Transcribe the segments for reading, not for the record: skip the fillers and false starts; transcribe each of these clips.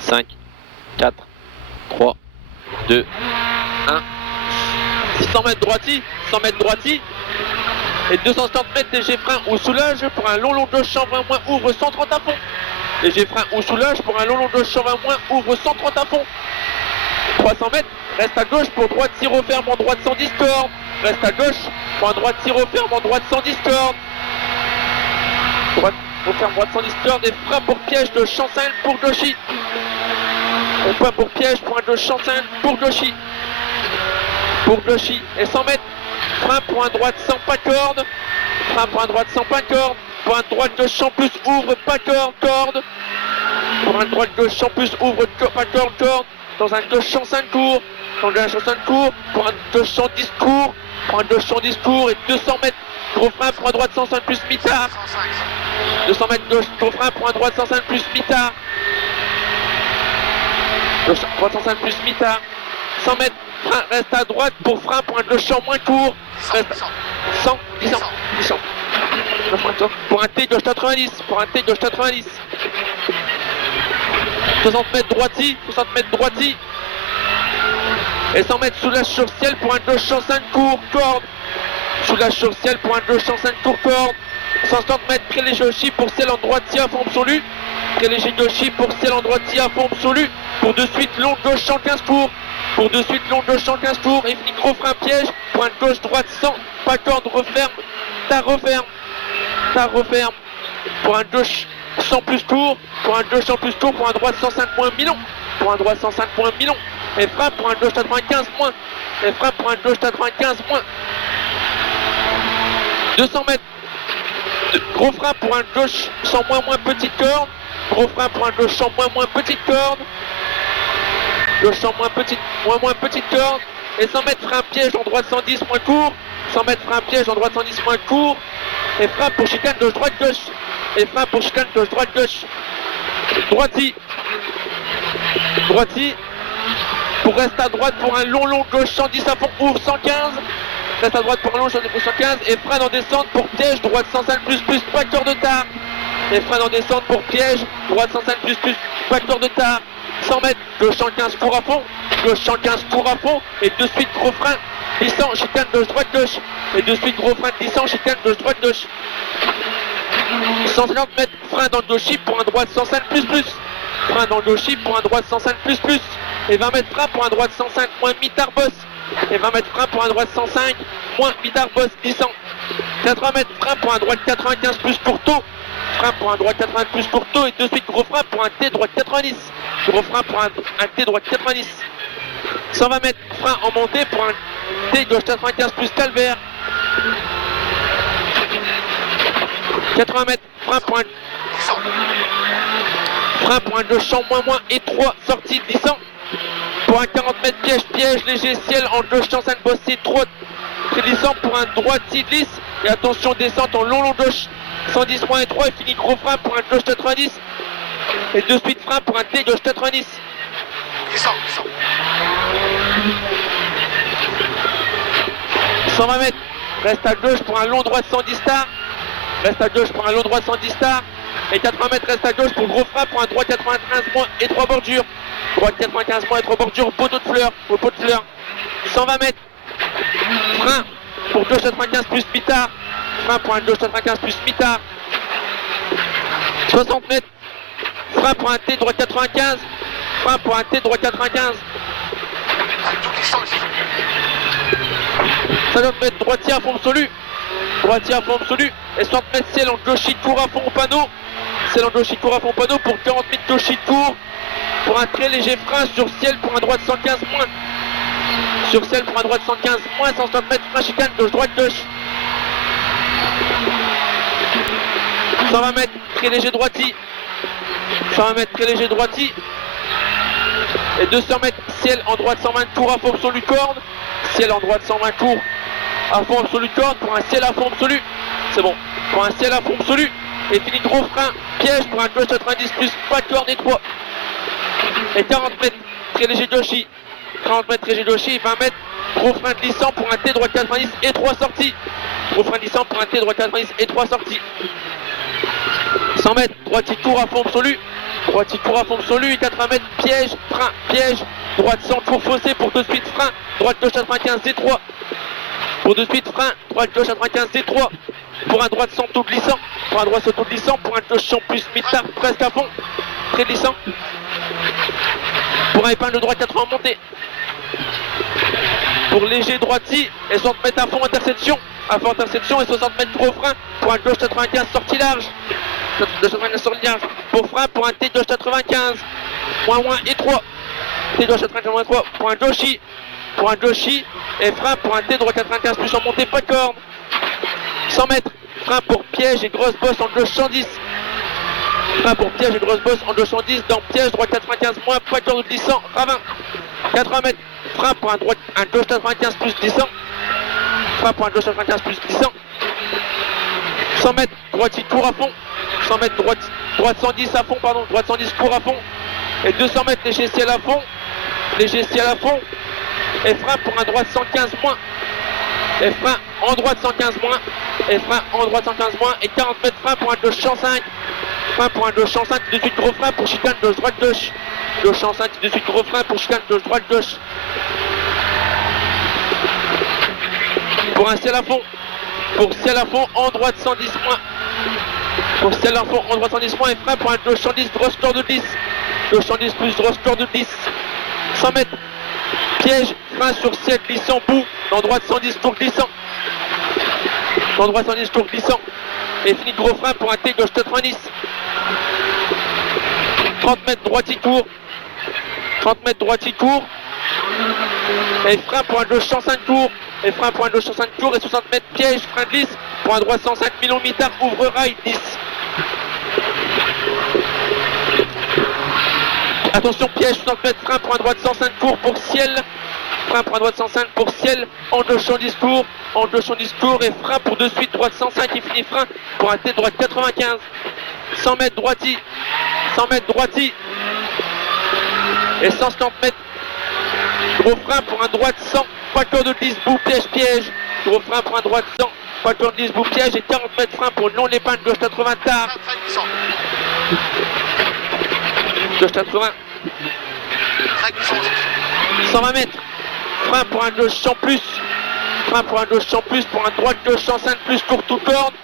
5, 4, 3, 2, 1. 600 mètres droiti, 100 mètres droiti. Et 250 mètres léger frein ou soulage pour un long gauche 120 moins, ouvre 130 à fond. Léger frein ou soulage pour un long gauche 120 moins, ouvre 130 à fond. 300 mètres, reste à gauche pour droite, tire ferme en droite 110 cordes. Reste à gauche pour un droite, tire ferme en droite 110 cordes. Droite, ferme droite 110 cordes et frein pour piège de Chancin pour Gauchy. On point pour piège pour un de Chancin pour Gauchy. Pour Gauchy. Et 100 mètres, frein pour un droite sans pas corde. Frein pour un droite sans pas corde. Pour un droite gauche sans plus, ouvre pas corde. Pour un droite gauche sans plus, ouvre pas corde. Dans un gauche 105 cours. Dans un 105 cours. Pour un gauche 110 cours. Pour un gauche 110 cours et 200 mètres. Gros frein pour un droite 105 plus mitard. 200 mètres gauche, gros frein pour un droite 105 plus mitard. Droite 105 plus mitard. 100 mètres, frein, reste à droite pour frein pour un gauche champ moins court. Reste 100, 10 ans, 10 ans. Pour un T gauche 90, pour un T gauche 90. 60 mètres droiti, 60 mètres droiti. Et 100 mètres soulage sur ciel pour un gauche 105 court, corde. Soulage sur ciel pour un gauche 105 court, corde. 150 mètres très léger Gauchy pour ciel en droitier à fond absolu. Très léger Gauchy pour ciel en droitier à fond absolu. Pour de suite long gauche 115 tours. Pour de suite long gauche 115 tours. Et finit gros frein piège. Pour un gauche droite 100. Pas corde, referme. Ta referme. Pour un gauche 100 plus tour. Pour un gauche 100 plus tour. Pour un droite 105 moins Milon. Pour un droite 105 moins Milon. Et frein pour un gauche 95 moins. Et frein pour un gauche 95 moins. 200 mètres. Gros frein pour un gauche 100 moins petite corde. Gros frein pour un gauche 100 moins petite corde. Gauche 100 moins petite corde. Et 100 mètres frein piège en droite 110 moins court. 100 mètres frein piège en droite 110 moins court. Et frein pour chicane gauche droite gauche. Et frein pour chicane gauche droite gauche. Droiti. Pour reste à droite pour un long gauche 110 à fond, ouvre 115. Reste à droite pour un long 115 et freine en descente pour piège, droite 105 plus, facteur de tard. Et freine en descente pour piège, droite 105 plus, facteur de tard. 100 mètres, gauche 115 court à fond, gauche 115 court à fond, et de suite gros frein, glissant, chicane gauche droite gauche. Et de suite gros frein glissant, chicane gauche droite gauche. 150 mètres, frein dans le Gauchy pour un droite 105 plus. Frein dans le Gauchy pour un droite 105 plus. Et 20 mètres frein pour un droite 105 moins mitard boss. Et 20 mètres frein pour un droite 105 moins mitard boss glissant. 80 mètres frein pour un droite 95 plus pour taux. Frein pour un droite 80 plus pour taux. Et de suite gros frein pour un T droite 90. Gros frein pour un T droite 90. 120 mètres frein en montée pour un T gauche 95 plus calvaire. 80 mètres frein pour un gauche champ moins étroit sortie glissant. Pour un 40 mètres piège léger ciel en gauche 105 bossé trop glissant pour un droite glisse. Et attention descente en long gauche 110 moins étroit et finit gros frein pour un gauche 90. Et de suite frein pour un T gauche 90. 120 mètres reste à gauche pour un long droite 110 star. Reste à gauche pour un long droite 110 star. Et 80 mètres reste à gauche pour gros frein pour un droit 95 moins et 3 bordures. Droite 95 moins et 3 bordures au poteau de fleurs. 120 mètres. Frein pour gauche 95 plus mitard. Frein pour un gauche 95 plus mitard. 60 mètres. Frein pour un T droite 95. Frein pour un T droite 95. 50 mètres droitier à fond absolu. Et 60 mètres ciel en Gauchy court à fond au panneau. Ciel en Gauchy court à fond au panneau pour 40 mètres Gauchy court. Pour un très léger frein sur ciel pour un droite 115 moins. Sur ciel pour un droite 115 moins. 160 mètres frein chicane gauche droite gauche. 120 mètres très léger droiti. 120 mètres très léger droiti. Et 200 mètres ciel en droite 120 court à fond absolu corde. Ciel en droite 120 court à fond absolu corde pour un ciel à fond absolu. C'est bon. Pour un ciel à fond absolu. Et finit gros frein piège pour un gauche 90 plus pas de corde étroit. Et 40 mètres très léger Gauchy. 40 mètres très léger Gauchy. 20 mètres gros frein glissant pour un T droite 90 et 3 sorties. Gros frein glissant pour un T droite 90 et 3 sorties. 100 mètres, droitier tour à fond absolu. Droitier tour à fond absolu, 80 mètres, piège, frein, piège. Droite sans tour faussé pour de suite frein. Droite gauche 95 D3. Pour de suite frein, droite gauche 95 D3. Pour un droite sans tour glissant. Pour un droite sans tour glissant. Pour un gauche sans plus mi-tard presque à fond. Très glissant. Pour un épingle droite 80 montée. Pour léger droitier et 60 mètres à fond interception. À fond interception et 60 mètres gros frein. Pour un gauche 95 sortie large. Gauche 95 sortie large. Pour frein pour un T gauche 95. Moins et 3. T gauche 95 moins 3. Pour un Joshi. Pour un Joshi. Et frein pour un T droit 95 plus en montée, pas de corne. 100 mètres. Frein pour piège et grosse bosse en gauche 110. Frein pour piège et grosse bosse en gauche 110. Dans piège droit 95 moins, pas de corne glissant. Ravin. 80 mètres. Frein pour un gauche 95 plus glissant. Frein pour un gauche 95 plus glissant. 100 mètres. Droitier tour à fond. 100 mètres droite 110 à fond, pardon. Droite 110 court à fond. Et 200 mètres léger ciel à fond. Léger ciel à fond. Et frein pour un droite 115 moins. Et frein en droite 115 moins. Et frein en droite 115 moins. Et 40 mètres frein pour un gauche 105. Frein pour un gauche 105. De suite gros frein pour chicane gauche droite gauche. Gauche 105. De suite gros frein pour chicane gauche droite gauche. Pour un ciel à fond. Pour ciel à fond en droite 110 moins. Pour ciel à fond en droite 110 moins. Et frein pour un gauche 110 grosse tour de 10. Gauche 110 plus grosse tour de 10. 100 mètres. Piège, frein sur ciel glissant, bout, dans droite 110 tour glissant. Dans droite 110 tour glissant. Et fini gros frein pour un T gauche 90. 30 mètres droitier tour. 30 mètres droitier tour. Et frein pour un gauche 105 tours. Et frein pour un gauche 105 tours. Et 60 mètres piège, frein glisse. Pour un droit 105 millions mi-tard, ouvre rail 10. Attention piège, 60 mètres, frein pour un droite 105 tours pour ciel. Frein pour un droite 105 pour ciel. En gauche 110 tours. En gauche 110 tours. Et frein pour de suite droite 105 et fini frein pour un T droite 95. 100 mètres droitier. 100 mètres droitier. Et 150 mètres. Gros frein pour un droite 100. Pas de corde de 10, bout, piège, piège. Gros frein pour un droite 100. Pas de corde de 10, bout, piège. Et 40 mètres frein pour non l'épingle gauche 80 tard. Gauche 80. 120 mètres. Frein pour un gauche 100 plus. Frein pour un gauche 100 plus. Pour un droite gauche 105 plus pour toute corde.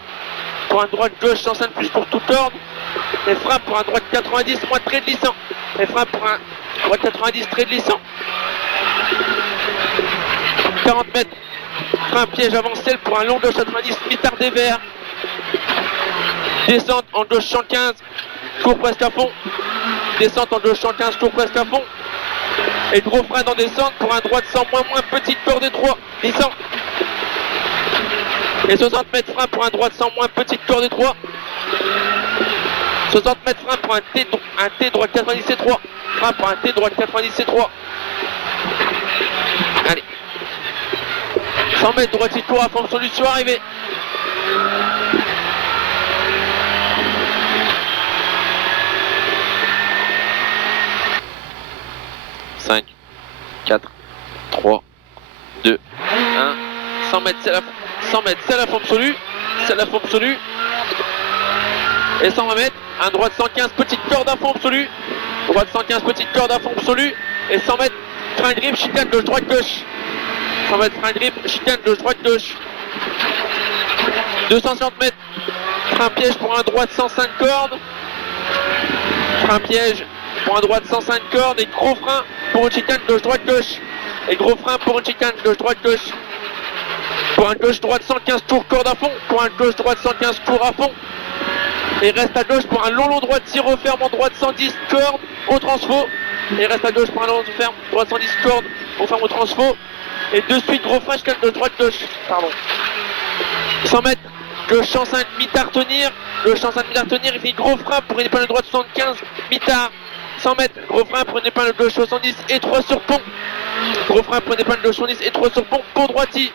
Pour un droite gauche 105 plus pour toute corde. Et frein pour un droite 90 moins très glissant. Et frein pour un droite 90 très glissant. 40 mètres. Frein piège avancé pour un long gauche 90 mi-tard des verts. Descente en gauche 115. Tour presque à fond. Descente en gauche 115, tour presque à fond. Et gros frein dans descente pour un droite 100 moins, petite corde de 3, glissant. Et 60 mètres frein pour un droite 100 moins, petite corde de 3. 60 mètres frein pour un T droite 90 C3. Frein pour un T droite 90 C3. Allez. 100 mètres droitier tour à fond solution arrivée. 5, 4, 3, 2, 1, 100 mètres, c'est la forme absolue, c'est la forme absolue, et 120 mètres, un droite 115, petite corde à fond absolu, droite 115, petite corde à fond absolu, et 100 mètres, frein grip, chicane gauche, droite, gauche, 100 mètres, frein grip, chicane gauche, droite, gauche, 250 mètres, frein piège pour un droite 105 cordes, frein piège pour un droite 105 cordes, et gros frein pour une chicane gauche droite gauche. Et gros frein pour une chicane gauche droite gauche. Pour un gauche droite 115 tours corde à fond. Pour un gauche droite 115 tours à fond. Et reste à gauche pour un long droite tir referme en droite 110 cordes au transfo. Et reste à gauche pour un long ferme droite 110 cordes au ferme au transfo. Et de suite gros frein chicane gauche droite gauche. Pardon. 100 mètres. Gauche 105 mi-tard tenir. Gauche 105 mi-tard tenir. Il fait gros frein pour une épingle droite 75 mi-tard. 100 mètres, gros frein pour une épingle gauche 70 et 3 sur pont. Gros frein pour une épingle gauche 70 et 3 sur pont pour droitier.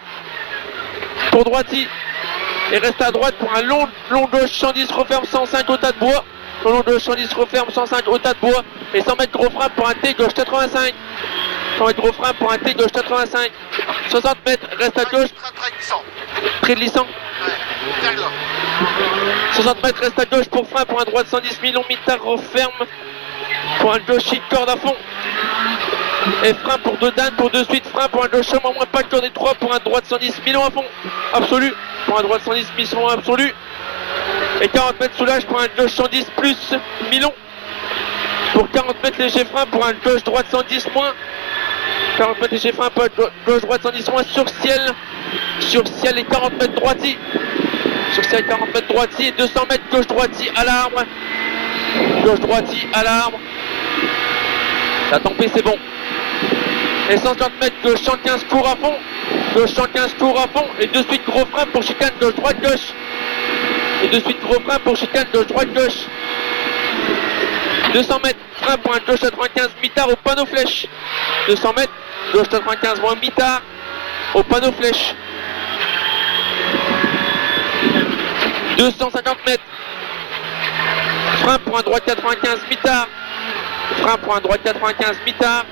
Pour droitier. Et reste à droite pour un long gauche 110 referme 105 au tas de bois. Long gauche 110 referme 105 au tas de bois. Et 100 mètres gros frein pour un T gauche 85. 100 mètres gros frein pour un T gauche 85. 60 mètres, reste à gauche. Très glissant. 60 mètres, reste à gauche pour frein pour un droit de 110 millions, mitard referme pour un gauche chic, corde à fond. Et frein pour 2 dames, pour 2 suites, frein pour un gauche homme, en moins pas corde et 3 pour un droit de 110 millions à fond, absolu, pour un droit de 110 millions absolu. Et 40 mètres soulage pour un gauche 110 plus millions. Pour 40 mètres léger frein pour un gauche droite 110 moins. 40 mètres léger frein pour un gauche droite 110 moins sur ciel et 40 mètres droiti. Sur ciel 40 mètres droiti et 200 mètres gauche droiti à l'arbre. Gauche droiti à l'arbre. La tempête c'est bon. Et 150 mètres gauche 115 court à fond. Gauche 115 court à fond. Et de suite gros frein pour chicane gauche droite gauche. Et de suite gros frein pour chicane gauche droite gauche. 200 mètres, frein pour un gauche 95 mitard au panneau flèche. 200 mètres, gauche 95 moins mitard au panneau flèche. 250 mètres, frein pour un droite 95 mitard. Frein pour un droite 95 mitard.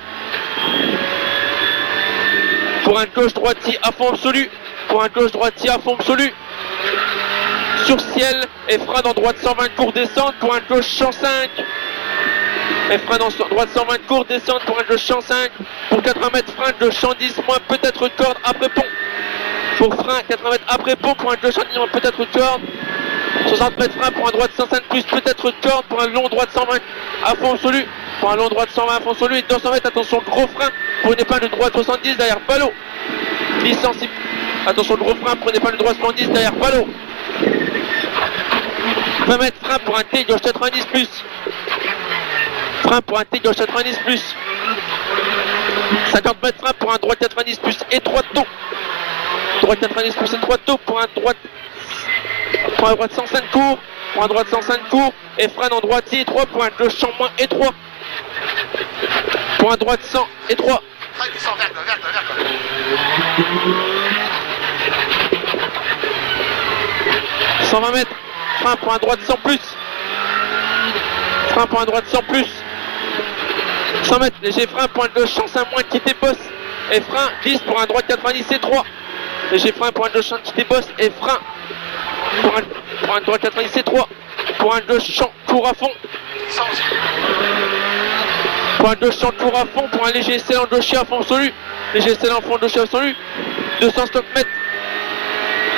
Pour un gauche droitier à fond absolu. Pour un gauche droitier à fond absolu. Sur ciel et frein dans droite 120 court descente pour un gauche 105. Et frein dans droite 120 court descente pour un gauche 105. Pour 80 mètres frein gauche 110 moins peut-être corde après pont. Pour frein 80 mètres après pont pour un gauche 110 moins peut-être corde. 60 mètres frein pour un droite 105 plus peut-être corde pour un long droite 120 à fond absolu. Pour un long droite 120 à fond absolu et 200 mètres attention gros frein pour une épingle de droite 70 derrière ballot. Glissant, attention gros frein pour une épingle de droite 70 derrière ballot. 20 mètres frein pour un T gauche 90 plus. Frein pour un T gauche 90 plus. 50 mètres frein pour un droite 90 plus et 3 taux. Droite 90 plus et 3 taux pour un droite 105 court. Pour un droite 105 court et frein en droitier et 3 pour un gauche 100 moins et 3. Pour un droite 100 et 3. 120 mètres, frein pour un droite 100 plus. Frein pour un droite 100 plus. 100 mètres, léger frein pour un gauche 105 moins qui débosse. Et frein, glisse pour un droite 90 et 3. Léger frein pour un gauche 100 qui débosse et frein pour un droite 90 et 3. Pour un gauche 100 court à fond. Pour un gauche 100 court à fond, pour un léger excellent gaucher à fond absolu. Léger excellent fond gaucher absolu. 200 mètres.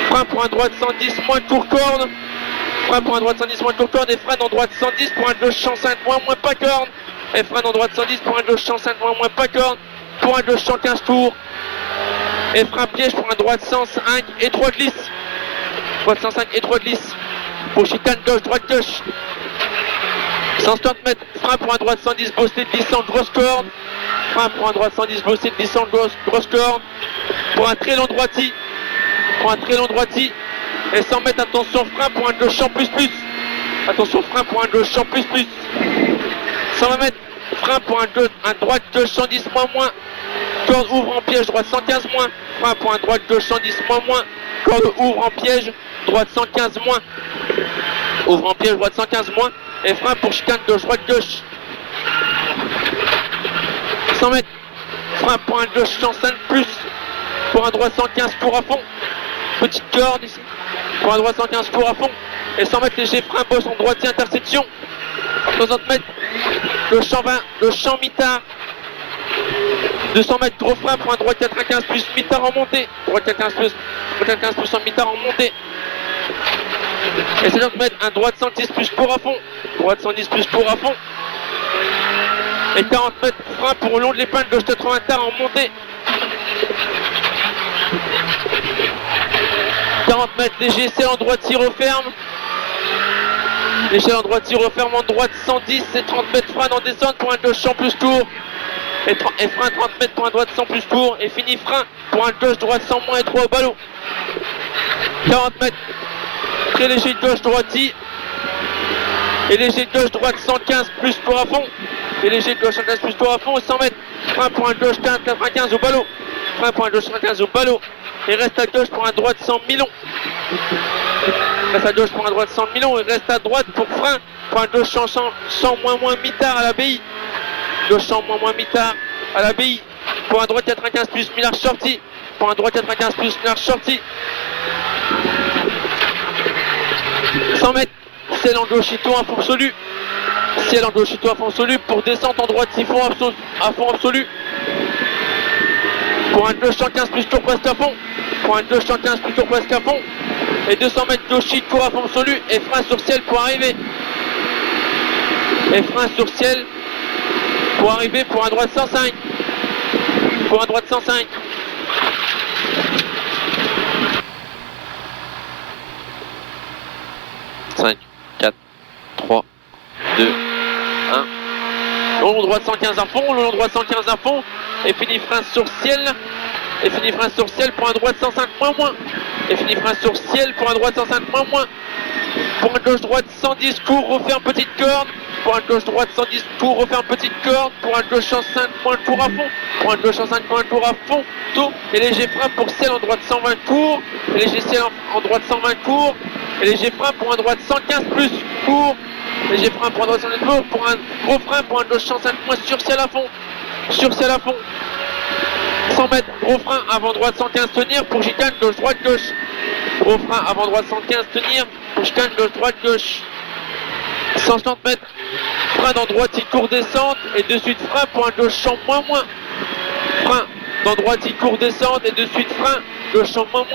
Frein pour un droite 110 moins court corde. Frein pour un droite 110 moins court corde et frein en droite 110 pour un gauche 105 moins pas corde. Et frein en droite 110 pour un gauche 105 moins pas corde. Pour un gauche 115 tours. Et frein piège pour un droite 105 et 3 glisse. Droite 105 et 3 glisse. Pour chicane gauche, droite gauche. 160 mètres, frein pour un droite 110 bossé glissant grosse corde. Frein pour un droite 110 bossé glissant grosse corde. Pour un très long droiti. Pour un très long droiti. Et 100 mètres, attention frein pour un gauche champ plus plus. Attention frein pour un gauche champ plus plus. 120 mètres, frein pour un droite gauche 110 moins. Corde ouvre en piège, droite 115 moins. Frein pour un droite gauche 110 moins. Corde ouvre en piège, droite 115 moins. Ouvre en piège, droite 115 moins. Et frein pour chicane gauche, droite gauche. 100 mètres, frein pour un gauche 105 plus. Pour un droite 115 pour à fond. Petite corde ici. Pour un droite 115 pour à fond. Et 100 mètres léger frein bosse en droitier intersection. 60 mètres, gauche 120, gauche 100 mitard. 200 mètres gros frein pour un droite 95 plus mitard en montée. Droite 95 plus en mitard en montée. Et 50 mètres, un droite 110 plus pour à fond. Droite 110 plus pour à fond. Et 40 mètres, frein pour le long de l'épingle, gauche 80 tard en montée. 40 mètres, léger essai en droitier referme. Léger en droitier referme en droite 110 et 30 mètres frein en descente pour un gauche 100 plus court. Et frein 30 mètres pour un droite 100 plus court. Et fini frein pour un gauche droite 100 moins et 3 au ballot. 40 mètres, très léger gauche droitier. Et léger gauche droite 115 plus pour à fond. Et léger gauche 115 plus pour à fond. Et 100 mètres, frein pour un gauche 95 au ballot. Frein pour un gauche 95 au ballot. Et reste à gauche pour un droite 100 millions. Reste à gauche pour un droite 100 millions. Et reste à droite pour frein pour un gauche 100 moins mitard à l'abbaye. Gauche 100 moins mitard à l'abbaye. Pour un droite 95 plus Millard shorty. Pour un droite 95 plus Millard shorty. 100 mètres, ciel en gauche, Ito à fond absolu. Ciel en gauche, Ito à fond absolu. Pour descente en droite, siphon à fond absolu. Pour un gauche 115 plus tour presque à fond. Pour un gauche 115 plus tour presque à fond. Et 200 mètres gauche, Ito à fond absolu. Et frein sur ciel pour arriver. Et frein sur ciel pour arriver pour un droite 105. Pour un droite 105. Cinq, 4, 3, 2, 1. Long droite 115 à fond, long droite 115 à fond. Et fini frein sur ciel. Et fini frein sur ciel pour un droite 105 moins. Et fini frein sur ciel pour un droite 105 moins. Pour un gauche droite 110 court, refait un petite corde. Pour un gauche droite 110 court, refait un petite corde. Pour un gauche 105 moins le tour à fond. Pour un gauche 105 moins le tour à fond. Tout. Et léger frein pour ciel en droite 120 court. Et léger ciel en droite 120 court. Et léger frein pour un droite 115 plus court. Léger frein pour un droite 115 court. Pour un gros frein pour un gauche 105 moins sur ciel à fond. Sur ciel à fond. 100 mètres, gros frein avant droite 115 tenir pour chicane gauche droite gauche. Gros frein avant droite 115 tenir pour chicane gauche droite gauche. 160 mètres, frein dans droite il court descente et de suite frein pour un gauche champ moins. Frein dans droite il court descente et de suite frein gauche champ moins.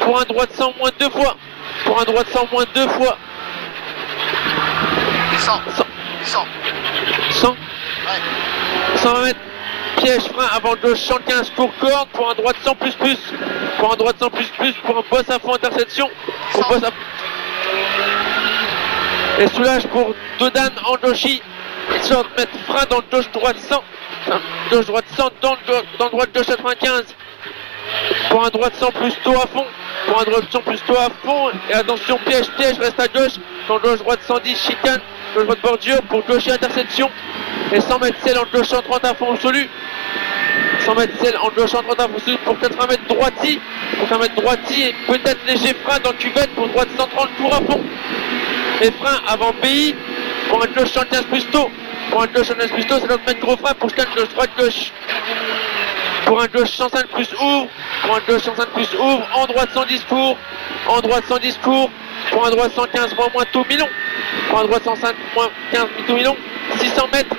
Pour un droite 100 moins deux fois. Pour un droite 100 moins deux fois. 100. Ouais. 120 mètres. Piège, frein avant gauche 115 court corde pour un droite 100 plus. Pour un droite 100 plus pour un boss à fond intersection. Pour boss à... Et soulage pour Dodan en gauchi. 100 mètres frein dans gauche droite 100. Gauche droite 100 dans droite gauche 95. Pour un droite 100 plus tôt à fond. Pour un droite 100 plus tôt à fond. Et attention piège, reste à gauche. Dans gauche droite 110 chicane. Gauche droite bordure pour gauche intersection. Et 100 mètres celle en gauche 130 à fond absolu. 100 mètres celle en gauche 130 à fond absolu pour 80 mètres droiti. Pour 80 mètres droiti et peut-être léger frein dans cuvette pour droite 130 tour à fond. Et frein avant BI pour un gauche 115 plus tôt. Pour un gauche 115 plus tôt, c'est notre mètre gros frein pour chicane gauche droite gauche. Pour un gauche 105 plus ouvre. Pour un gauche 105 plus ouvre. En droite 110 court. En droite 110 court. Pour un droite 115 moins tôt Milon. Pour un droite 105 moins 15 tôt Milon. 600 mètres.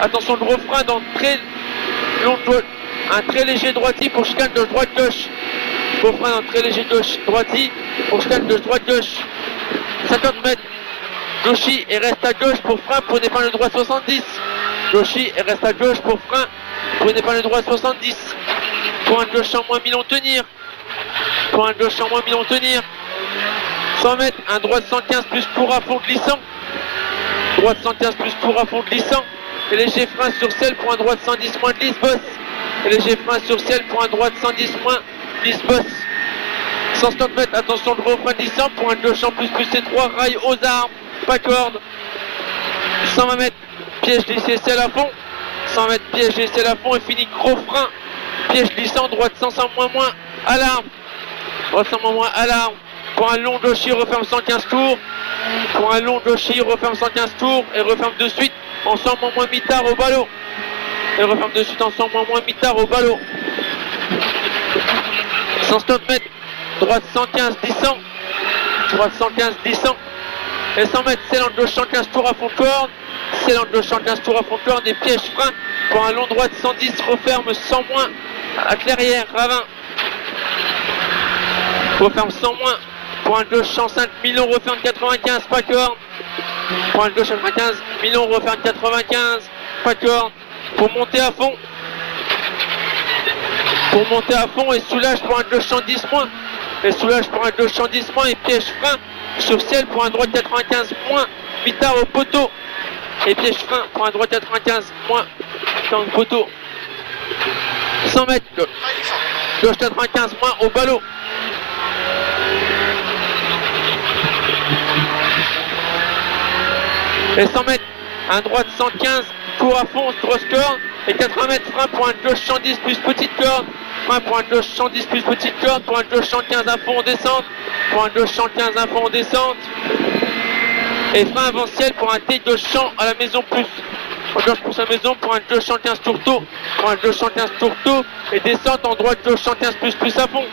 Attention le gros frein dans très long, un très léger droiti pour chicane gauche droite gauche. Gros frein dans très léger gauche droiti pour chicane gauche droite gauche. 50 mètres. Gauchi et reste à gauche pour frein pour une épingle droite 70. Gauchi et reste à gauche pour frein pour une épingle droite 70. Pour un gauche en moins Milon tenir. Pour un gauche en moins Milon tenir. 100 mètres, un droite 115 plus court à fond glissant. Droite 115 plus court à fond glissant. Et léger frein sur ciel pour un droite 110 moins glisse boss. Et léger frein sur ciel pour un droite 110 moins glisse boss. 160 mètres, attention le gros frein glissant pour un gauche en plus C3, rail aux armes, pas corde. 120 mètres, piège glissé ciel à fond. 100 mètres, piège glissé à fond et fini gros frein. Piège glissant, droite 100 moins, alarme. Droite 100 moins, alarme. Pour un long gauchi, referme 115 tours. Pour un long gauchi, referme 115 tours et referme de suite en 100 moins mi-tard au ballot. Et referme de suite en 100 moins mi-tard au ballot. 160 mètres, droite 115, 10 droite 115, 10 et 100 mètres, c'est en gauche 115 tours à fond corde. C'est en gauche 115 tours à fond corde et piège frein pour un long droite 110, referme 100 moins à clairière, ravin. Referme 100 moins. Pour un gauche 105, Milon referme 95, pas corde. Pour un gauche 95, Milon referme 95, pas corde. Pour monter à fond. Pour monter à fond et soulage pour un gauche 110 moins. Et soulage pour un gauche 110 moins et piège frein sur ciel pour un droite 95 moins. Mi-tard au poteau. Et piège frein pour un droite 95 moins. Dans le poteau. 100 mètres. Gauche 95 moins au ballot. Et 100 mètres, un droite 115, court à fond, grosse corde. Et 80 mètres, frein pour un gauche 110 plus petite corde. Frein pour un gauche 110 plus petite corde. Pour un gauche 115 à fond en descente. Pour un gauche 115 à fond en descente. Et frein avant ciel pour un T gauche 100 à la maison plus. En gauche pour sa maison pour un gauche 115 tourteau. Pour un gauche 115 tourteau. Et descente en droite gauche 115 plus à fond.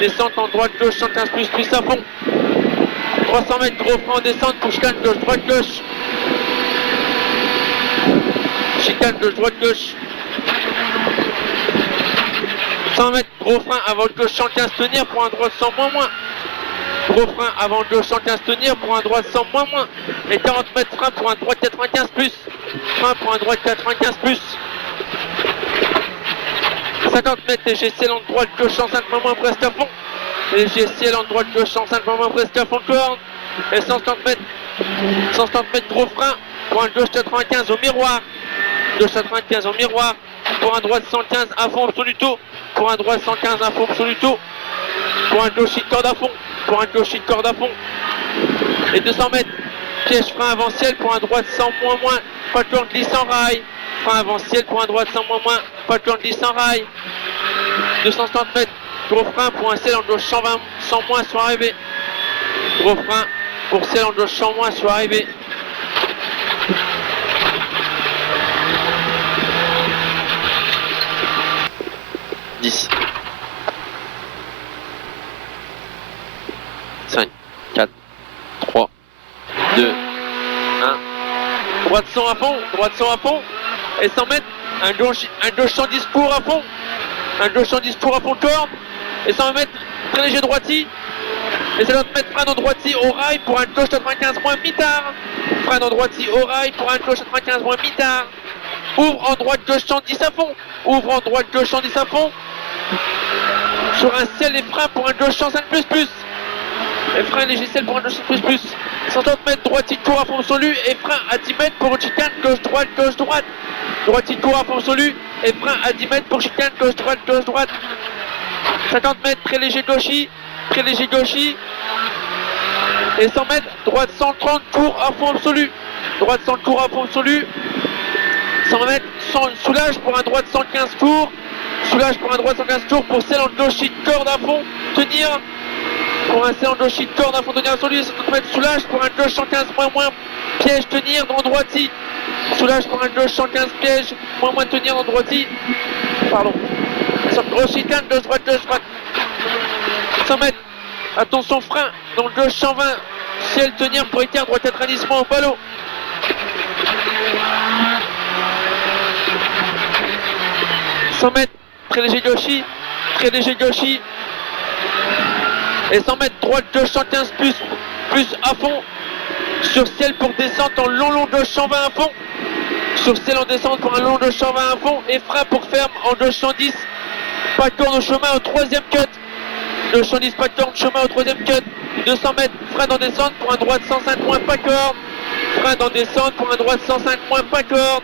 Descente en droite gauche 115 plus à fond. 300 mètres, gros frein en descente pour chicane gauche, droite, gauche. Chicane gauche, droite, gauche. 100 mètres, gros frein avant gauche 115 tenir pour un droit 100 moins. Gros frein avant gauche 115 tenir pour un droit 100 moins. Et 40 mètres frein pour un droit 95 plus. Frein pour un droit 95 plus. 50 mètres léger ciel en droite gauche 105 moins presque à fond. Léger ciel en droite gauche 105 moins presque à fond corne. Et 170 mètres gros frein pour un gauche 95 au miroir. Gauche 95 au miroir. Pour un droit 115 à fond absoluto. Pour un droit 115 à fond absoluto. Pour un gauche de corde à fond. Pour un gauche de corde à fond. Et 200 mètres. Piège frein avant ciel pour un droit de 100 moins. Pas de corne glisse en rail. Frein avant ciel pour un droit de 100 moins. Pas de corne glisse en rail. 270 mètres. Gros frein pour un ciel en gauche 120, 100 moins sur arrivée. Gros frein pour ciel en gauche 100 moins sur arrivée. « 10, 5, 4, 3, 2, 1. Droite 100 à fond, droite 100 à fond. Et 100 mètres, un gauche 110 pour à fond. Un gauche 110 pour à fond corde. Et 100 mètres, très léger droiti. Et 50 mètres, frein en droiti au rail pour un gauche 95 moins mitard. Frein en droiti au rail pour un gauche 95 moins mitard. Ouvre en droite gauche 110 à fond. Ouvre en droite gauche 110 à fond. Sur un ciel et frein pour un gauche 105 plus. Et frein léger ciel pour un gauche 105 plus. 130 mètres, droite tour à fond absolu et frein à 10 mètres pour une chicane gauche droite. Droite tour à fond absolu et frein à 10 mètres pour chicane gauche droite. 50 mètres, très léger gauchi. Et 100 mètres, droite 130 tour à fond absolu. Droite 100 tour à fond absolu. 100 mètres, soulage pour un droite 115 tours. Soulage pour un droit 115 tours pour celle en gauchie corde à fond, tenir. Pour un celle en gauchie corde à fond, tenir sur lui. 50 mètres, soulage pour un gauche 115 moins, piège, tenir dans droiti. Soulage pour un gauche 115 piège, moins, tenir dans droiti. Pardon. Sur gauche chicane, gauche droite. 100 mètres, attention frein, dans le gauche 120, ciel, tenir pour écart, droite 90 au ballot. « 100 mètres, très léger gauchi. Et 100 mètres, droite gauche 115 plus à fond. Sur ciel pour descente en long gauche 120 à fond. Sur ciel en descente pour un long gauche 120 à fond. Et frein pour ferme en gauche 110. Pas de corne au chemin au troisième cut. Gauche 110, pas de corne au chemin au troisième cut. 200 mètres, frein en descente pour un droit de 105 moins, pas corde. Frein en descente pour un droit de 105 moins, pas corde.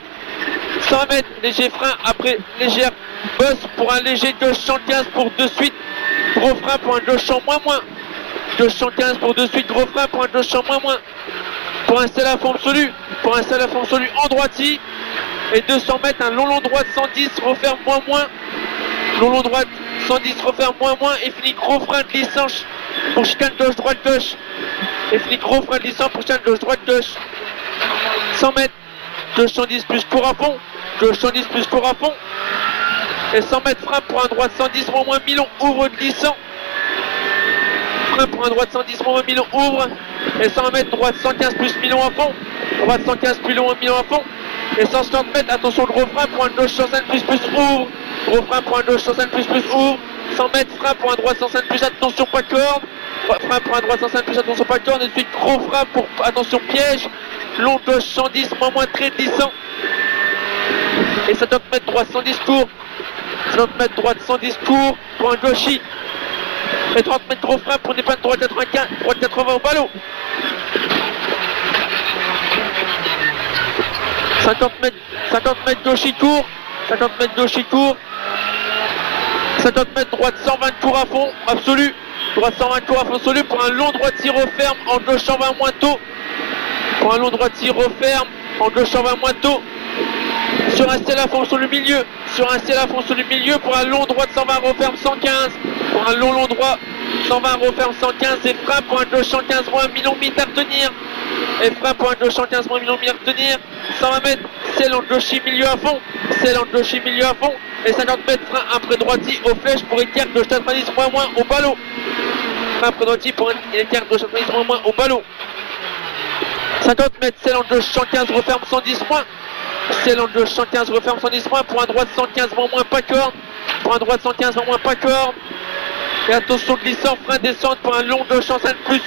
100 mètres, léger frein après légère bosse pour un léger gauche 115 pour de suite. Gros frein pour un gauche 100 moins. Gauche 115 pour de suite, gros frein pour un gauche 100 moins. Pour un sel à fond absolu. En droiti. Et 200 mètres, un long droite 110, referme moins. Long droite 110, referme moins. Et finit gros frein glissant pour chicane gauche, droite. Et finit gros frein glissant pour chicane gauche, droite. 100 mètres. Gauche 110 plus court à fond. Et 100 mètres frein pour un droit de 110 moins Milon, ouvre glissant. Frein pour un droit de 110 moins Milon, ouvre. Et 100 mètres, droite 115 plus Milon à fond. Droite 115 plus Milon à fond. Et 150 mètres, attention le gros frein pour un gauche 105 plus ouvre. Gros frein pour un gauche 105 plus ouvre. 100 mètres, frein pour un droit 105 plus, attention pas corde. Frein pour un droit 105 plus, attention pas corde. Et ensuite gros frein pour, attention piège. Long gauche 110 moins très glissant. Et 50 mètres droite 110 court. 50 mètres droite 110 court pour un gauchi. Et 30 mètres gros frein pour une épingle droite 95, droite 80 au ballot. 50 mètres gauchi court. 50 mètres droite 120 court à fond absolu. Droite 120 court à fond absolu pour un long droitier referme en gauche 120 moins tôt. Pour un long droitier referme en gauche 120 moins tôt. Sur un ciel à fond sur le milieu. Pour un long droit de 120 referme 115. Pour un long droit 120 referme 115. Et frein pour un gauche 115 moins 1 million à retenir. Et frein pour un gauche 115 moins 1 million à retenir. 120 mètres, ciel en gauche milieu à fond. Et 50 mètres, frein après droitier aux flèches pour écart gauche 90 moins au ballot. frein droitier pour un écart gauche à moins au ballon. 50 mètres, selle en gauche 115, referme 110 moins. Selle en gauche 115, referme 110 moins. Pour un droite 115, moins pas corde. Pour un droite 115, moins pas corde. Et attention, glissant, frein, descente pour un long gauche en scène, plus,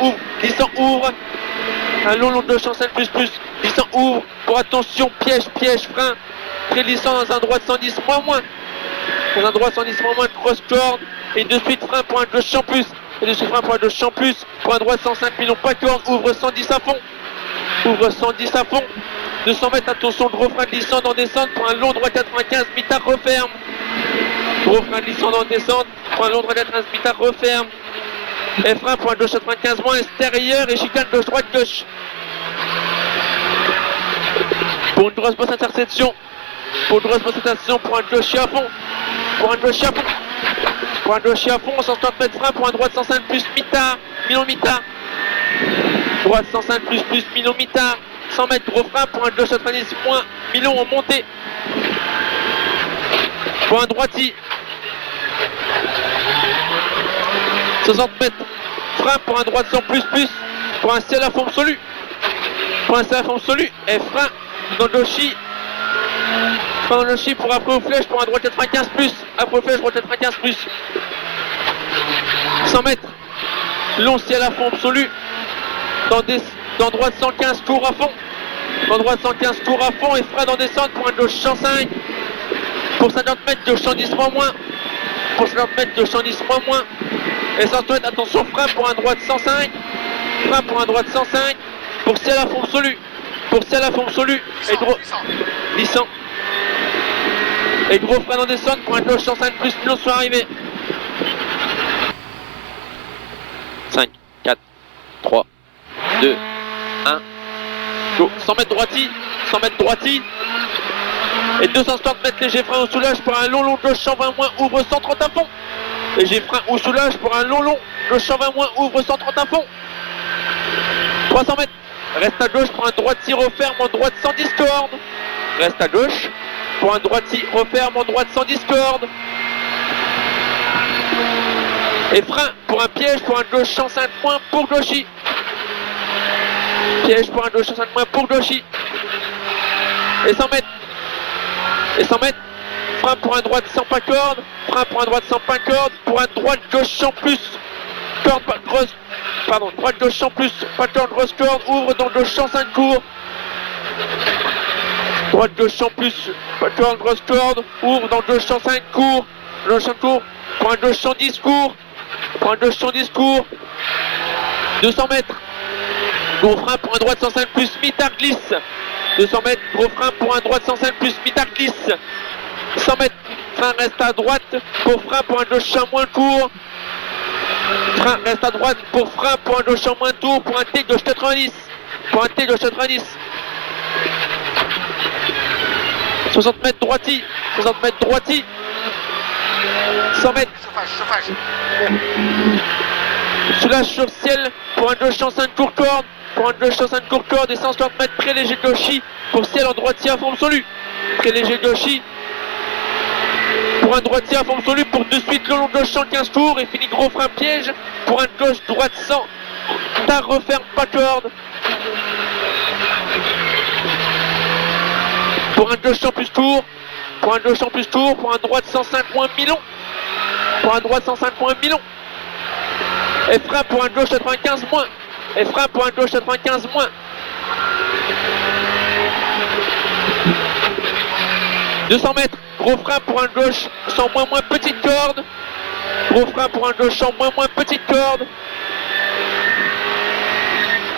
ouvre, glissant, ouvre. Un long gauche en scène, plus, glissant, ouvre. Pour attention, piège, frein. Très glissant dans un droite 110, moins. Dans un droit 110, moins, cross corde. Et de suite, frein pour un gauche en plus. Et de suite, frein pour un gauche en plus. Pour un droit 105 millions, pas corde, ouvre 110 à fond. Ouvre 110 à fond. 200 mètres, attention, gros frein glissant dans descente pour un long droit 95, mitard referme. Gros frein glissant dans descente pour un long droit 95, mitard referme. Et frein pour un gauche 95 moins extérieur et chicane gauche droite gauche. Pour une grosse intersection. Pour une grosse intersection pour un gauche à fond. Pour un gauche à fond. Pour un gauche à fond, 160 mètres frein pour un droite 105 plus mitard. Million mitard. Droite 105 plus million mitard. 100 mètres gros frein pour un gauche 90 moins million en montée. Pour un droitier. 60 mètres frein pour un droite 100 plus pour un ciel à fond absolu. Pour un ciel à fond absolu et frein dans le gauchis. Frein dans le gauchis pour après aux flèches pour un droite 95 plus. Après aux flèches droite 95 plus. 100 mètres long ciel à fond absolu. Dans droite 115 tours à fond. Dans droite 115 tours à fond et frein dans descente pour un gauche 105. Pour 50 mètres gauche 110 moins. Pour 50 mètres gauche 110 moins. Et 100 mètres, attention, frein pour un droite 105. Frein pour un droite 105. Pour ciel à fond absolu. Pour ciel à fond absolu. Et gros. Glissant. Et gros frein dans descente pour un gauche 105 plus million soit arrivé. 5, 4, 3, 2, 1. Go. 100 mètres droiti. 100 mètres droiti. Et 260 mètres léger frein au soulage pour un long gauche 120 moins, ouvre 130 à fond. Léger frein au soulage pour un long gauche 120 moins, ouvre 130 à fond. 300 mètres. Reste à gauche pour un droitier referme en droite 110 cordes. Reste à gauche pour un droitier referme en droite 110 cordes. Et frein pour un piège pour un gauche 105 points pour gauchis. Piège pour un gauche 105 points pour gauchis. Et 100 mètres. Et 100 mètres, frein pour un droite sans pas corde, frein pour un droite sans pas corde, pour un droite gauche sans plus, corde pas grosse, pardon, droite gauche sans plus, pas corde, grosse corde, ouvre dans gauche 105 cours, droite gauche sans plus, pas corde, grosse corde, ouvre dans gauche 105 cours, gauche 100 cours, pour un gauche 110 cours, pour un gauche 110 cours, 200 mètres, gros frein pour un droite 105 plus, mitard glisse. 200 mètres, gros frein pour un droite 105 plus, mitard glisse. 100 mètres, frein reste à droite, pour frein pour un gauche en moins court. Frein reste à droite, pour frein pour un gauche en moins tour, pour un T gauche 90. Pour un T gauche 90. 60 mètres droiti, 60 mètres droiti. 100 mètres. Soulage sur ciel pour un gauche 105 court corde. Pour un gauche 105 court corde et 160 mètres très léger gauchis pour ciel en droitier à fond absolu. Très léger gauchis pour un droitier à fond absolu pour de suite le long gauche 115 tours et fini gros frein piège pour un gauche droite 100. Tard referme pas corde. Pour un gauche 100 plus tour. Pour un gauche 100 plus tour. Pour un droite 105 moins milon. Pour un droite 105 moins milon. Et frein pour un gauche 95 moins. Et frein pour un gauche 95 moins. 200 mètres, gros frein pour un gauche 100 moins petite corde. Gros frein pour un gauche 100 moins petite corde.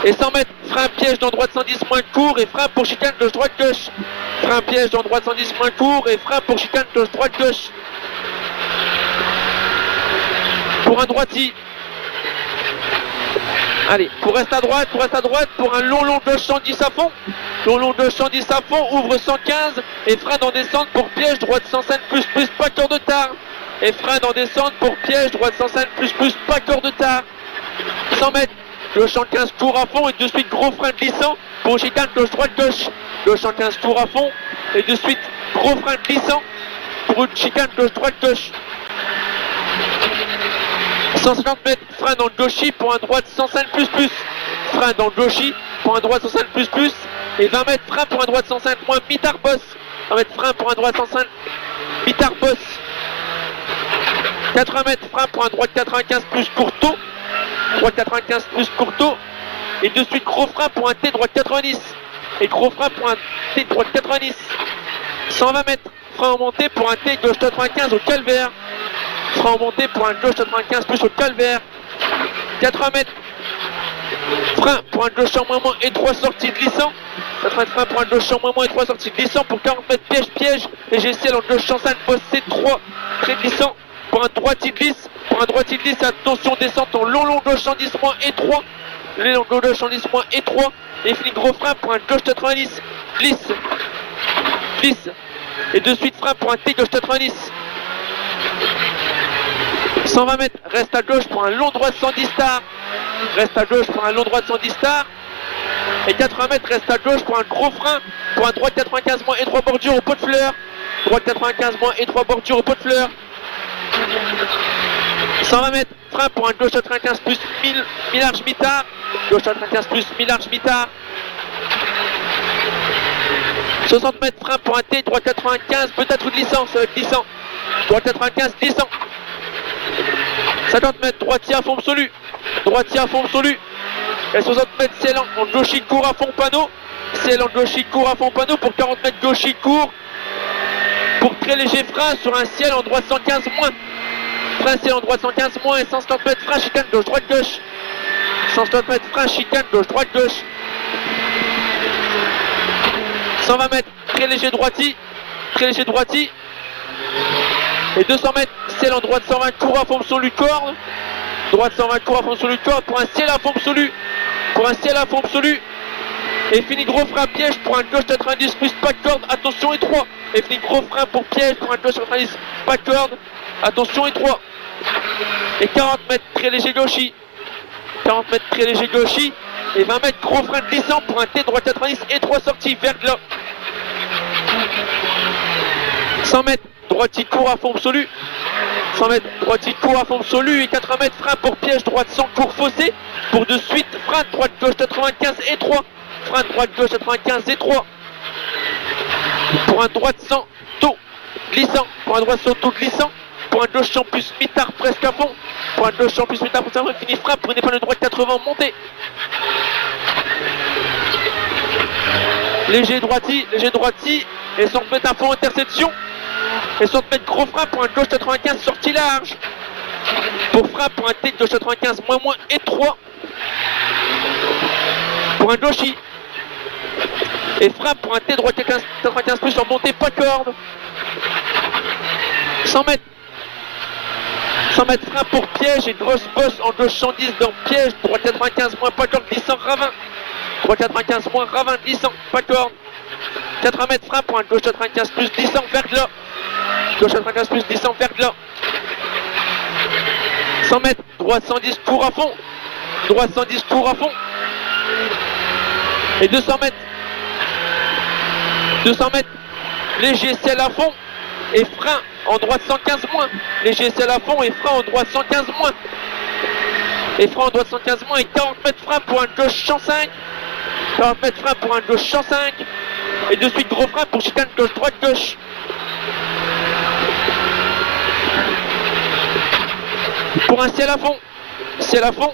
Et 100 mètres, frein piège dans droite 110 moins court et frein pour chicane gauche droite gauche. Frein piège dans droite 110 moins court et frein pour chicane gauche droite gauche. Pour un droitier. Allez, pour rester à droite, pour un long gauche 110 à fond. Long gauche 110 à fond, ouvre 115 et frein dans descente pour piège, droite 105 plus, pas cœur de tard. Et frein dans descente pour piège, droite 105 plus, pas cœur de tard. 100 mètres, gauche 115 tours à fond et de suite gros frein glissant pour chicane gauche droite gauche. Gauche 115 tours à fond et de suite gros frein glissant pour une chicane gauche droite gauche. 150 mètres, frein dans le gauchis pour un droite 105 plus plus. Frein dans le gauchis pour un droite 105 plus plus. Et 20 mètres, frein pour un droite 105 moins, mitard boss. 20 mètres, frein pour un droite 105, mitard boss. 80 mètres, frein pour un droite 95 plus courto. Droite 95 plus courto. Et de suite, gros frein pour un T droite 90. Et gros frein pour un T droite 90. 120 mètres, frein en montée pour un T gauche 95 au calvaire. Frein en montée pour un gauche 95 plus au calvaire. 80 mètres, frein pour un gauche en moins et 3 sorties glissant. 80 mètres, frein pour un gauche en moins et 3 sorties glissant. Pour 40 mètres, piège, piège. Et GCL en gauche 105, boss C3, très glissant. Pour un droitier glisse. Pour un droitier glisse, attention, descente en long gauche 110 moins et 3. Le long gauche 110 moins et 3. Et finit gros frein pour un gauche 90. Glisse. Glisse. Et de suite, frein pour un T gauche 90. 120 mètres, reste à gauche pour un long droit 110 star. Reste à gauche pour un long droit 110 star. Et 80 mètres, reste à gauche pour un gros frein. Pour un droit 95 moins et 3 bordures au pot de fleurs. Droite 95 moins et 3 bordures au pot de fleurs. 120 mètres, frein pour un gauche 95 plus mi-large mi-tard. Gauche 95 plus mi-large mi-tard. 60 mètres, frein pour un T, droite 95, peut-être glissant, ça va être glissant. Droite 95, glissant. 50 mètres, droitier à fond absolu. Droitier à fond absolu. Et 60 mètres, ciel en gauchis court à fond panneau. Ciel en gauchis court à fond panneau pour 40 mètres gauchis court. Pour très léger frein sur un ciel en droite 115 moins. Frein ciel en droite 115 moins et 150 mètres, frein chicane gauche, droite gauche. 150 mètres, frein chicane gauche, droite gauche. 120 mètres, très léger droiti. Très léger droiti. Et 200 mètres, ciel en droite 120, court à fond absolu, corde. Droite 120, court à fond absolu, corde pour un ciel à fond absolu. Pour un ciel à fond absolu. Et fini gros frein piège pour un gauche 90 plus pas de corde, attention étroit. Et fini gros frein pour piège pour un gauche 90, pas de corde, attention étroit. Et 40 mètres, très léger gauchis. 40 mètres, très léger gauchis. Et 20 mètres, gros frein glissant pour un T droite 90 et 3 sorties, verglas. 100 mètres, droitier court à fond absolu. 100 mètres, droitier court à fond absolu. Et 80 mètres, frein pour piège, droite 100, court fossé. Pour de suite, frein, droite gauche 95 et 3. Frein, droite gauche 95 et 3. Pour un droite 100, taux glissant. Pour un droite 100, taux glissant. Pour un gauche 100 plus mitard presque à fond. Pour un gauche 100 plus mitard presque à fond. Fini frein pour une épingle de droite 80 montée. Léger droiti. Et 100 mètres à fond interception. Et 100 mètres gros frein pour un gauche 95 sortie large. Pour frein pour un T gauche 95 moins et 3. Pour un gauchis. Et frein pour un T droite 95 plus en montée, pas corde. 100 mètres. 100 mètres frein pour piège et grosse bosse en gauche 110 dans piège. Droite 95 moins, pas corde, glissant, ravin. Droite 95 moins, ravin, glissant, pas corde. 80 mètres frein pour un gauche 95 plus glissant, verglas. Gauche 95 plus glissant, verglas. 100 mètres, droite 110, court à fond. Droite 110, court à fond. Et 200 mètres. 200 mètres, léger ciel à fond. Et frein en droite 115 moins. Léger ciel à fond et frein en droite 115 moins. Et frein en droite 115 moins et 40 mètres frein pour un gauche 105. 40 mètres frein pour un gauche 105. Et de suite gros frein pour chicane gauche, droite, gauche. Pour un ciel à fond. Ciel à fond.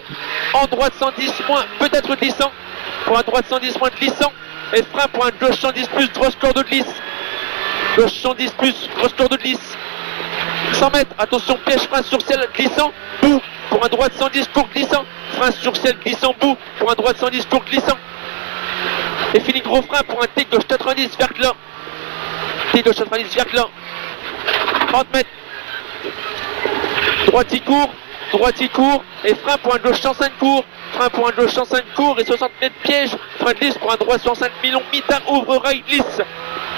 En droite 110 moins, peut-être glissant. Pour un droite 110 moins glissant. Et frein pour un gauche 110 plus, grosse corde de glisse. Gauche 110 plus, grosse corde de glisse. 100 mètres, attention, piège, frein sur ciel glissant, bout. Pour un droite 110 court glissant. Frein sur ciel glissant, bout. Pour un droite 110 court glissant. Et fini gros frein pour un T gauche 90 verglas. T gauche 90 verglas. 30 mètres. Droitier court. Et frein pour un gauche 105 court. Frein pour un gauche 105 court et 60 mètres piège. Frein glisse pour un droit 105 millions mitard, ouvre, rail, glisse.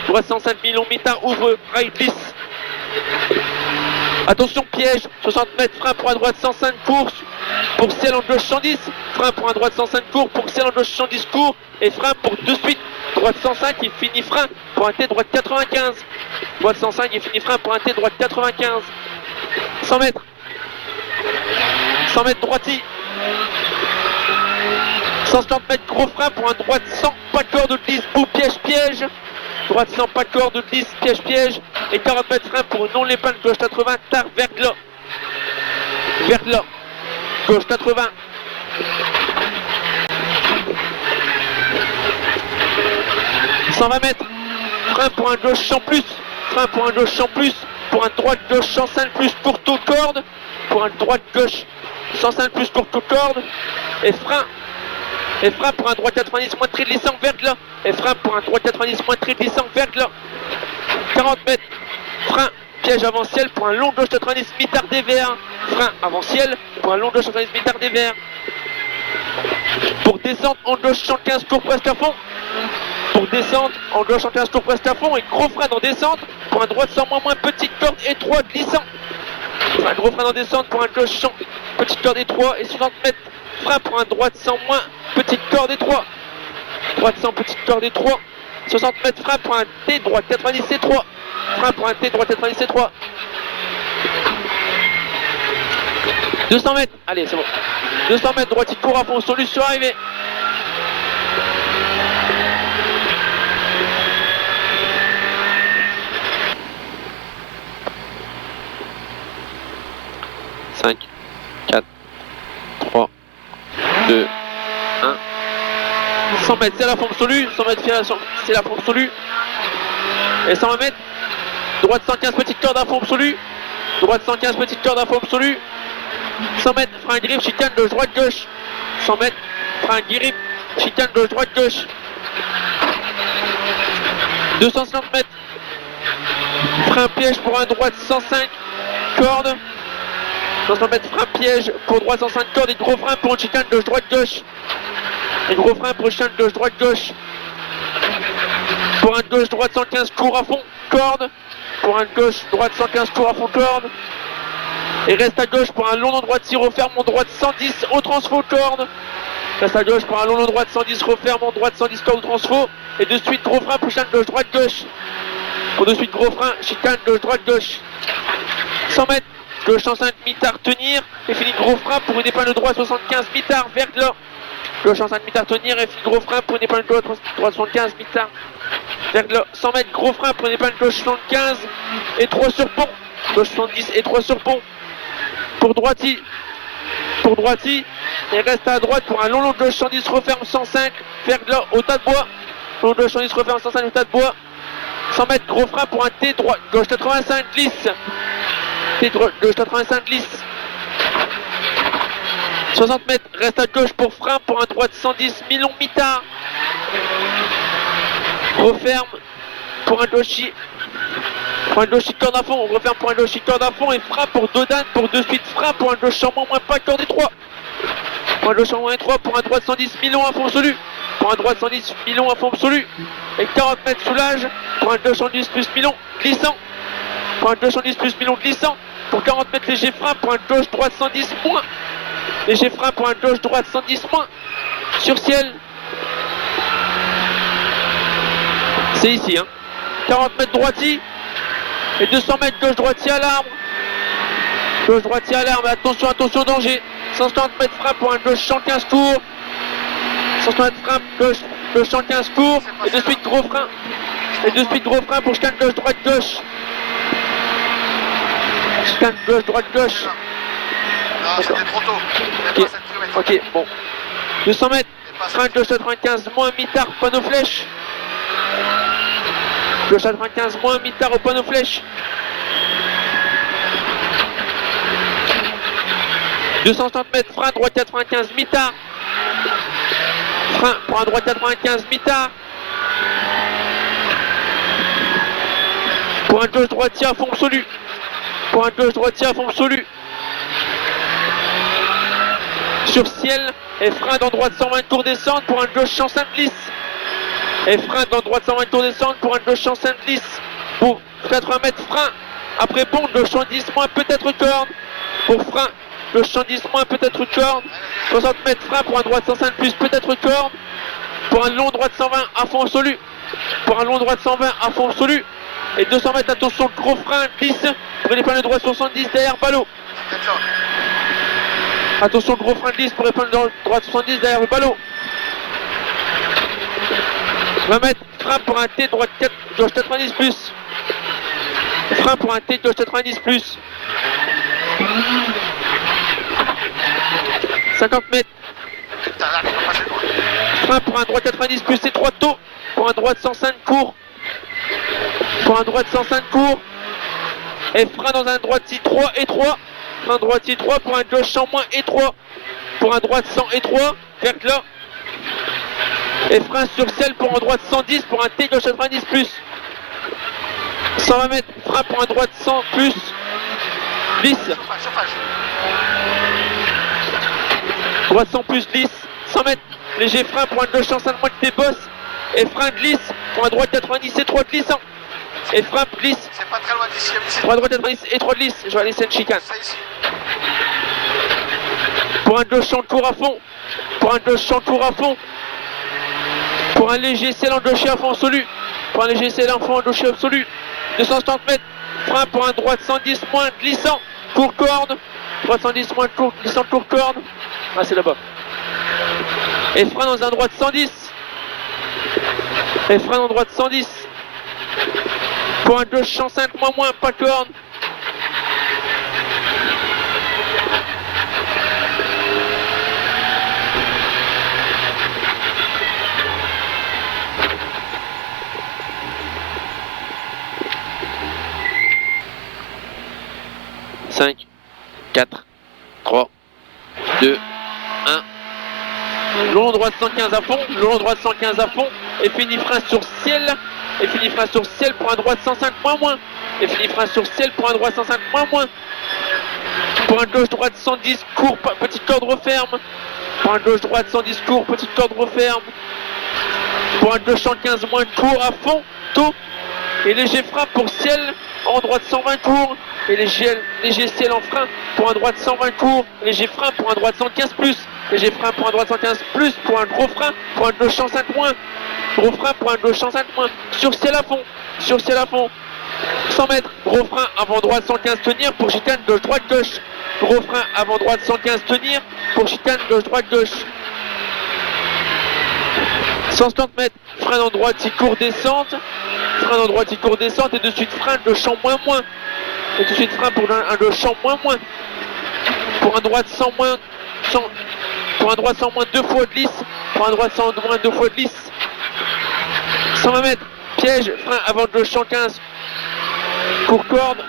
Droit 105 millions mitard, ouvre, rail, glisse. Attention piège, 60 mètres, frein pour un droite 105 court. Pour ciel en gauche 110. Frein pour un droite 105 court. Pour ciel en gauche 110 court. Et frein pour de suite. Droite 105 et fini frein pour un T droite 95. Droite 105 et fini frein pour un T droite 95. 100 mètres. 100 mètres droiti. 150 mètres gros frein pour un droite sans, pas de corde de glisse, bout piège piège. Droite sans, pas de corde de glisse, piège piège. Et 40 mètres frein pour non l'épingle, gauche 80, tard, verglas. Verglas, gauche 80. « 120 mètres, frein pour un gauche champ plus, frein pour un gauche champ plus, pour un droite gauche 105 plus courte aux cordes, pour un droite gauche 105 plus courte aux cordes, et frein pour un droite 90 moins très glissant verglas, et frein pour un droite 90 moins très glissant verglas. 40 mètres, frein, piège avant ciel pour un long gauche 90 mitard DVR, frein avant ciel pour un long gauche 90 mitard DVR. Pour descendre en gauche 115 tours presque à fond. Pour descendre en gauche 115 tours presque à fond et gros frein dans descente pour un droite 100 moins petite corde étroit glissant. Un gros frein dans descente pour un gauche 100 petite corde étroit et 60 mètres frein pour un droite 100 moins petite corde étroit. Droite 100 petite corde étroit. 60 mètres frein pour un T droite 90 étroit. Frein pour un T droite 90 étroit. 200 mètres, allez c'est bon. 200 mètres droite il court à fond sur lui sur arrivée. « 5, 4, 3, 2, 1. 100 mètres, c'est la forme absolue. 100 mètres, c'est la forme absolue. Et 120 mètres, droite 115, petite corde à fond absolue. Droite 115, petite corde à fond absolue. 100 mètres, frein grip, chicane gauche, droite, gauche. 100 mètres, frein grip, chicane gauche, droite, gauche. 250 mètres, frein piège pour un droite 105, corde. 200 mètres, frein piège pour droite 105 cordes et gros frein pour une chicane gauche, droite, gauche. Et gros frein pour une chicane gauche, droite, gauche. Pour un gauche, droite 115, court à fond, corde. Pour un gauche, droite 115, court à fond, corde. Et reste à gauche pour un long droite, si referme en droite 110 au transfo, corde. Reste à gauche pour un long droite 110, referme en droite 110 corde au transfo. Et de suite gros frein pour chicane gauche, droite, gauche. Pour de suite gros frein, chicane gauche, droite, gauche. 100 mètres. Gauche 105 mitard tenir et fini gros frein pour une épingle droite 75 mitard verglas. Gauche 105 mitard tenir et fini gros frein pour une épingle droite 75 mitard verglas. 100 mètres gros frein pour une épingle gauche 75 et 3 sur pont. Gauche 70 et 3 sur pont. Pour droiti et reste à droite pour un long gauche 110 referme 105 verglas au tas de bois. Long gauche 110 referme 105 au tas de bois. 100 mètres gros frein pour un T droite gauche 85 glisse. Gauche 85 glisse. 60 mètres, reste à gauche pour frein pour un droite 110 mi-long mitard. Referme pour un gauche corde à fond. On referme pour un gauche corde à fond et frein pour Dodane pour de suite frein pour un gauche champ moins pas corde étroit. Pour un gauche champ moins étroit pour un droite 110 mi-long à fond absolu. Pour un droite 110 mi-long à fond absolu. Et 40 mètres soulage pour un gauche 110 plus mi-long glissant. Pour un gauche 110 plus mi-long glissant. Pour 40 mètres léger frein pour un gauche droite 110 moins. Léger frein pour un gauche droite 110 moins. Sur ciel. C'est ici hein. 40 mètres droiti. Et 200 mètres gauche droitier à l'arbre. Gauche droitier à l'arbre. Attention, attention, danger. 150 mètres frein pour un gauche 115 tours. 150 mètres frein gauche 115 tours. Et de suite gros frein. Et de suite gros frein pour chicane gauche droite gauche. Chicane gauche, droite, gauche. Non, c'était trop tôt. Ok, ok, bon. 200 mètres, frein gauche 95, moins mitard, panneau flèche. Gauche 95, moins mitard au panneau flèche. 260 mètres, frein droite 95, mitard. Frein pour un droite 95, mitard. Pour un gauche droitier à fond absolu. Pour un gauche droitier à fond absolu. Sur ciel et frein dans droite 120 tours descente pour un gauche 105 glisse. Et frein dans droite 120 tours descente pour un gauche 105 glisse. Pour 80 mètres frein. Après pont, gauche 110 moins peut-être corde. Pour frein, gauche 110 moins peut-être corde. 60 mètres frein pour un droite 105 plus peut-être corde. Pour un long droite 120 à fond absolu. Pour un long droite 120 à fond absolu. Et 200 mètres, attention, gros frein, glisse. Pour les panneaux droite 70 derrière ballot. Attention, gros frein glisse pour épingle droite 70 derrière le ballot. 20 mètres, frein pour un T, droite 4, gauche 90 plus. Frein pour un T, gauche 90 plus. 50 mètres. Frein pour un droite 90 plus et 3 taux. Pour un droite 105 court. Pour un droite 105 court. Et frein dans un droitier 3 et 3. Frein droitier 3 pour un gauche 100 moins et 3. Pour un droite 100 et 3. Vers là. Et frein sur selle pour un droite 110 pour un T gauche 90 plus. 120 mètres. Frein pour un droite 100 plus. Glisse. Droite 100 plus glisse. 100 mètres. Léger frein pour un gauche 105 moins de T-boss. Et frein glisse pour un droite 90 et 3 glissant. Et frein glisse. C'est pas très loin d'ici. Pour un droite 90 et 3 glisse. Je vais aller laisser une chicane. Pour un gauche champ court à fond. Pour un gauche champ court à fond. Pour un léger selle endoché à fond absolu. Pour un léger selle en fond endoché absolu. 270 mètres. Frein pour un droite 110 moins glissant. Court corde. Droite 110 moins court glissant court corde. Ah, c'est là-bas. Et frein dans un droite 110. Et frein dans droite 110. Pour un gauche 105 moins, pas corde. Cinq, 4, 3, 2, 1. Long droite 115 à fond, long droite 115 à fond, et fini frein sur ciel, et fini frein sur ciel pour un droite 105 moins, et fini frein sur ciel pour un droite 105 moins, pour un gauche droite 110 court, petite corde referme, pour un gauche droite 110 court, petite corde referme, pour un gauche 115 moins court à fond, tôt, et léger frein pour ciel, en droite 120 court, et léger ciel en frein pour un droite 120 court, léger frein pour un droite 115 plus, léger frein pour un droite 115 plus, pour un gros frein, pour un gauche 105 moins, gros frein pour un gauche 105 moins, sur ciel à fond, 100 mètres, gros frein avant droite 115 tenir pour chicane gauche droite gauche, gros frein avant droite 115 tenir pour chicane gauche droite gauche. 170 mètres, frein en droite, il court descente, frein en droite, il court descente, et de suite frein, gauche champ moins, et tout de suite frein pour un gauche champ moins, pour un droite 100 moins, pour un droite 100 moins 2 fois de lisse, pour un droite 100 moins 2 fois de lisse. 120 mètres, piège, frein avant gauche 115, court corde,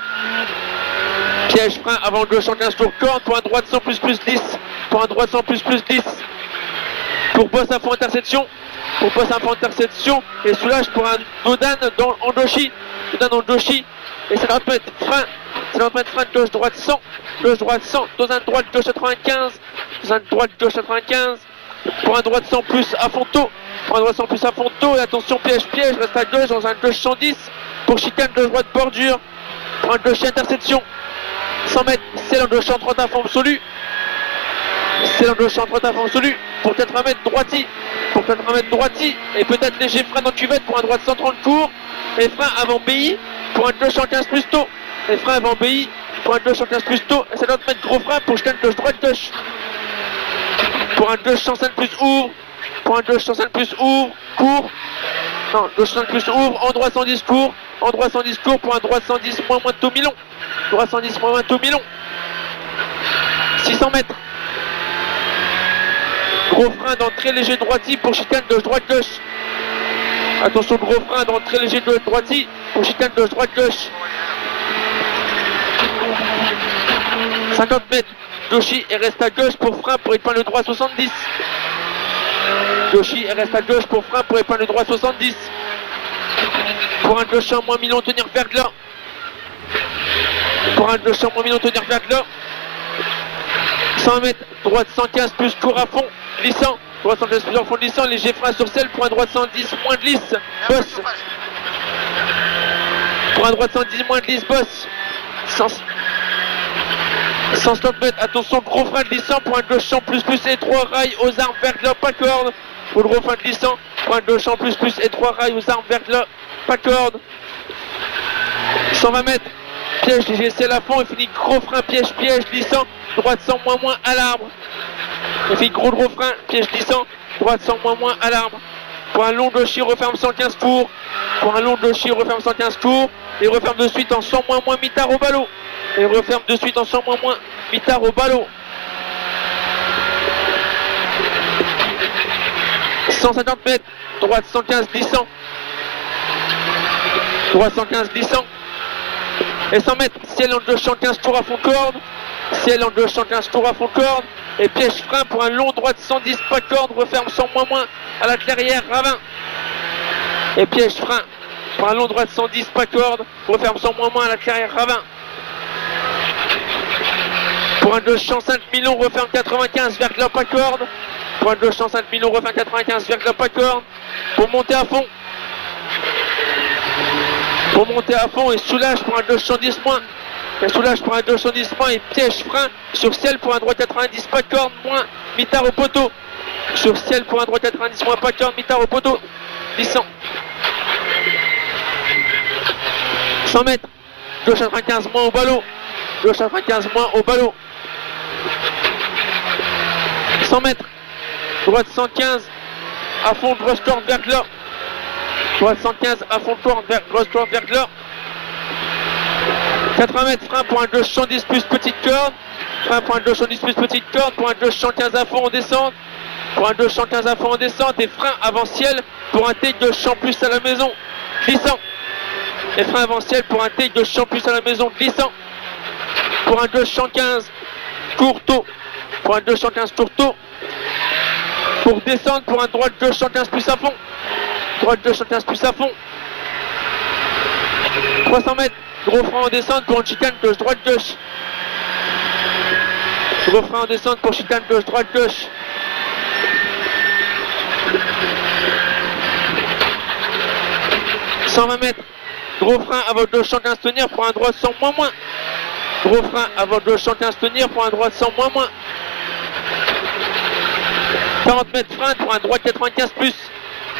piège, frein avant gauche 115, court corde, pour un droite 100 plus lisse, pour un droite 100 plus lisse, pour boss à fond intersection. Pour passer un point d'interception et soulage pour un Dodan dans Andoshi. Dodan Andoshi. Et 50 mètres frein. 50 mètres frein de gauche droite 100. Gauche droite 100. Dodan droite gauche 95. Dodan droite gauche 95. Pour un droite 100 plus à fond tôt. Pour un droite 100 plus à fond tôt. Et attention piège. Reste à gauche dans un gauche 110. Pour chicane gauche droite bordure. Pour un gauche interception. 100 mètres. C'est en gauche 130 à fond absolu. C'est en gauche 130 à fond absolu. Pour 80 mètres droiti. Pour 80 mètres droiti, et peut-être léger frein dans cuvette pour un droite 130 court, et frein avant BI pour un gauche 115 plus tôt, et frein avant BI pour un gauche 115 plus tôt, et 50 mètres gros frein pour chicane gauche droite gauche, pour un gauche 105 plus ouvre, pour un gauche 105 plus ouvre, court, non, gauche 105 plus ouvre, en droite 110 court, en droite 110 court pour un droite 110 moins de taux Milon, droite 110 moins de taux Milon, 600 mètres. Gros frein dans très léger droiti pour chicane gauche droite gauche. Attention, gros frein dans très léger droiti pour chicane gauche droite gauche. 50 mètres. Joshi et reste à gauche pour frein pour épingle droit 70. Joshi et reste à gauche pour frein pour épingle droit 70. Pour un gauche en moins Milon tenir vers là. Pour un gauche en moins Milon tenir vers là. 100 mètres. Droite 115 plus court à fond. Glissant, droite 115 plus en fond glissant, léger frein sur selle pour un droite 110 moins de lisse, boss. Pour un droite 110 moins de lisse, boss. 160 mètres, attention, gros frein glissant pour un gauche champ plus et 3 rails aux armes vers là, pas corde. Pour le gros frein glissant, pour un gauche champ plus et 3 rails aux armes vers là, pas corde. 120 mètres, Piège léger ciel à fond, il finit gros frein, piège, glissant, droite 100 moins à l'arbre. Il fait gros frein, piège glissant, droite 100 moins à l'arbre. Pour un long gaucher, referme 115 tours. Pour un long gaucher, referme 115 tours. Et referme de suite en 100 moins mitard au ballot. Et referme de suite en 100 moins mitard au ballot. 150 mètres, droite 115 glissant. Droite 115 glissant. Et 100 mètres, ciel en gauche 115 tours à fond corde. Ciel en gauche 115 tours à fond corde. Et piège frein pour un long droite 110 pas corde, referme 100 moins à la clairière ravin. Et piège frein pour un long droite 110 pas corde, referme 100 moins à la clairière ravin. Pour un gauche 105 millions, referme 95 verglas pas corde. Pour un gauche 105 millions, referme 95 verglas pas corde. Pour monter à fond. Pour monter à fond et soulage pour un gauche 110 moins. Et soulage pour un gauche 110 moins et piège frein sur ciel pour un droit 90 pas corde moins mitard au poteau. Sur ciel pour un droit 90 moins pas corde mitard au poteau. Glissant. 100 mètres. Gauche 95 moins au ballot. Gauche 95 moins au ballot. 100 mètres. Droite 115 à fond grosse corde verglas. Droite 115 à fond grosse corde verglas. 80 mètres, frein pour un gauche 110 plus petite corde. Frein pour un gauche 110 plus petite corde. Pour un gauche 115 à fond en descente. Pour un gauche 115 à fond en descente. Et frein avant ciel pour un take de champ plus à la maison. Glissant. Et frein avant ciel pour un take de champ plus à la maison. Glissant. Pour un gauche 115 tourteau. Pour un gauche 115 tourteau. Pour descendre pour un droite gauche 115 plus à fond. Droite gauche 115 plus à fond. 300 mètres. Gros frein en descente pour une chicane gauche, droite gauche. Gros frein en descente pour chicane gauche, droite gauche. « 120 mètres. Gros frein à votre gauche 115 tenir pour un droit 100 moins. Gros frein à votre gauche 115 tenir pour un droit 100 moins. 40 mètres frein pour un droit 95 plus.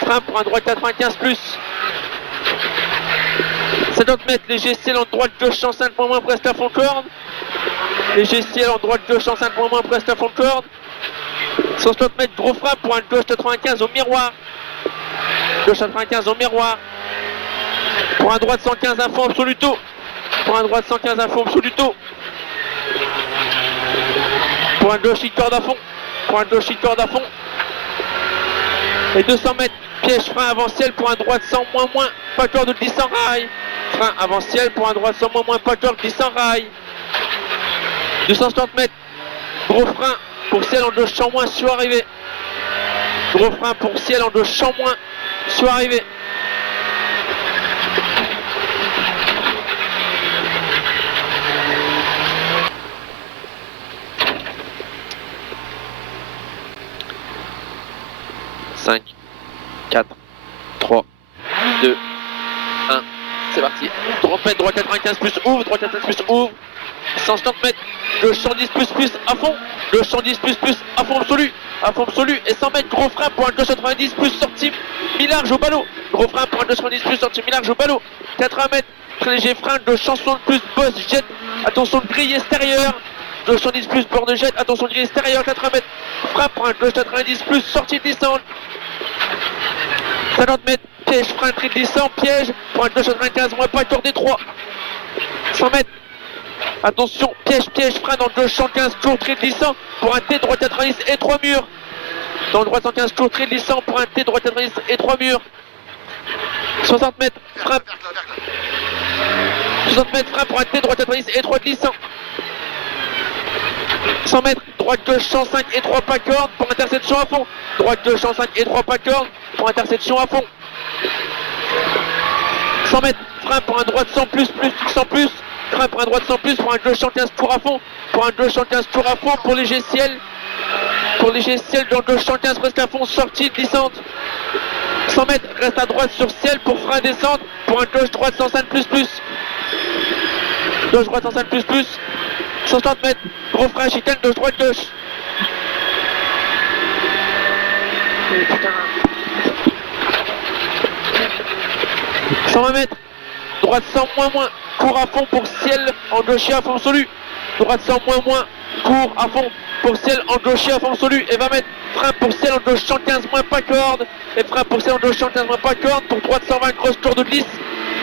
Frein pour un droit 95 plus. 50 mètres, léger ciel en droite gauche 105 moins presque à fond corde. Léger ciel en droite gauche 105 moins presque à fond corde. 160 mètres, gros frein pour un gauche 95 au miroir. Gauche 95 au miroir. Pour un droite 115 à fond absoluto. Pour un droite 115 à fond absoluto. Pour un gauche corde à fond. Pour un gauche corde à fond. Et 200 mètres, piège frein avant ciel pour un droite 100 moins pas corde glissant rail. Frein avant ciel pour un droite 100 moins pas corde glissant rail. 260 mètres, gros frein pour ciel en gauche 100 moins sur arrivée. Gros frein pour ciel en gauche 100 moins sur arrivée. « 5, 4, 3, 2, 1, c'est parti. Trompette, droit 95 plus ouvre, droit 95 plus ouvre. 160 mètres, gauche 110 plus à fond. Gauche 110 plus à fond absolu. À fond absolu. Et 100 mètres, gros frein pour un gauche 90 plus sortie mi-large au ballot. Gros frein pour un gauche 90 plus sortie mi-large au ballot. 80 mètres, très léger frein, gauche 160 plus boss jet. Attention de grille extérieure. Gauche 110 plus bord de jet. Attention de grille extérieure. 80 mètres, frein pour un gauche 90 plus sortie de descente. 50 mètres, piège, frein, très glissant, piège, pour un gauche 95, moins pas corde 3. 100 mètres, attention, piège, frein dans le gauche 115, tour très glissant, pour un T droite 90 et 3 murs. Dans le droit 115, tour très glissant, pour un T droite 90 et 3 murs. 60 mètres, frein. 60 mètres, frein pour un T droite 90 et 3 glissants. 100 mètres, droite gauche 105 et 3 pas corde pour interception à fond. Droite gauche 105 et 3 pas corde pour interception à fond. 100 mètres, frein pour un droite 100 plus, frein pour un droite 100 plus, pour un gauche 115 tour à fond. Pour un gauche 115 tour à fond pour léger ciel. Pour léger ciel dans le gauche 115 presque à fond, sortie glissante. 100 mètres, reste à droite sur ciel pour frein descente. Pour un gauche droite 105 plus. Gauche droite 105 plus. 160 mètres, gros frein, chicane, gauche, droite, gauche. Et putain. 120 mètres, droite 100 moins. court à fond pour ciel en gaucher à fond absolu. Droite 100 moins, court à fond pour ciel en gaucher à fond absolu. Et va mettre frein pour ciel en gauche 115 moins pas corde. Et frein pour ciel en gauche 115 moins pas corde. Pour droite 120 grosse tour de glisse.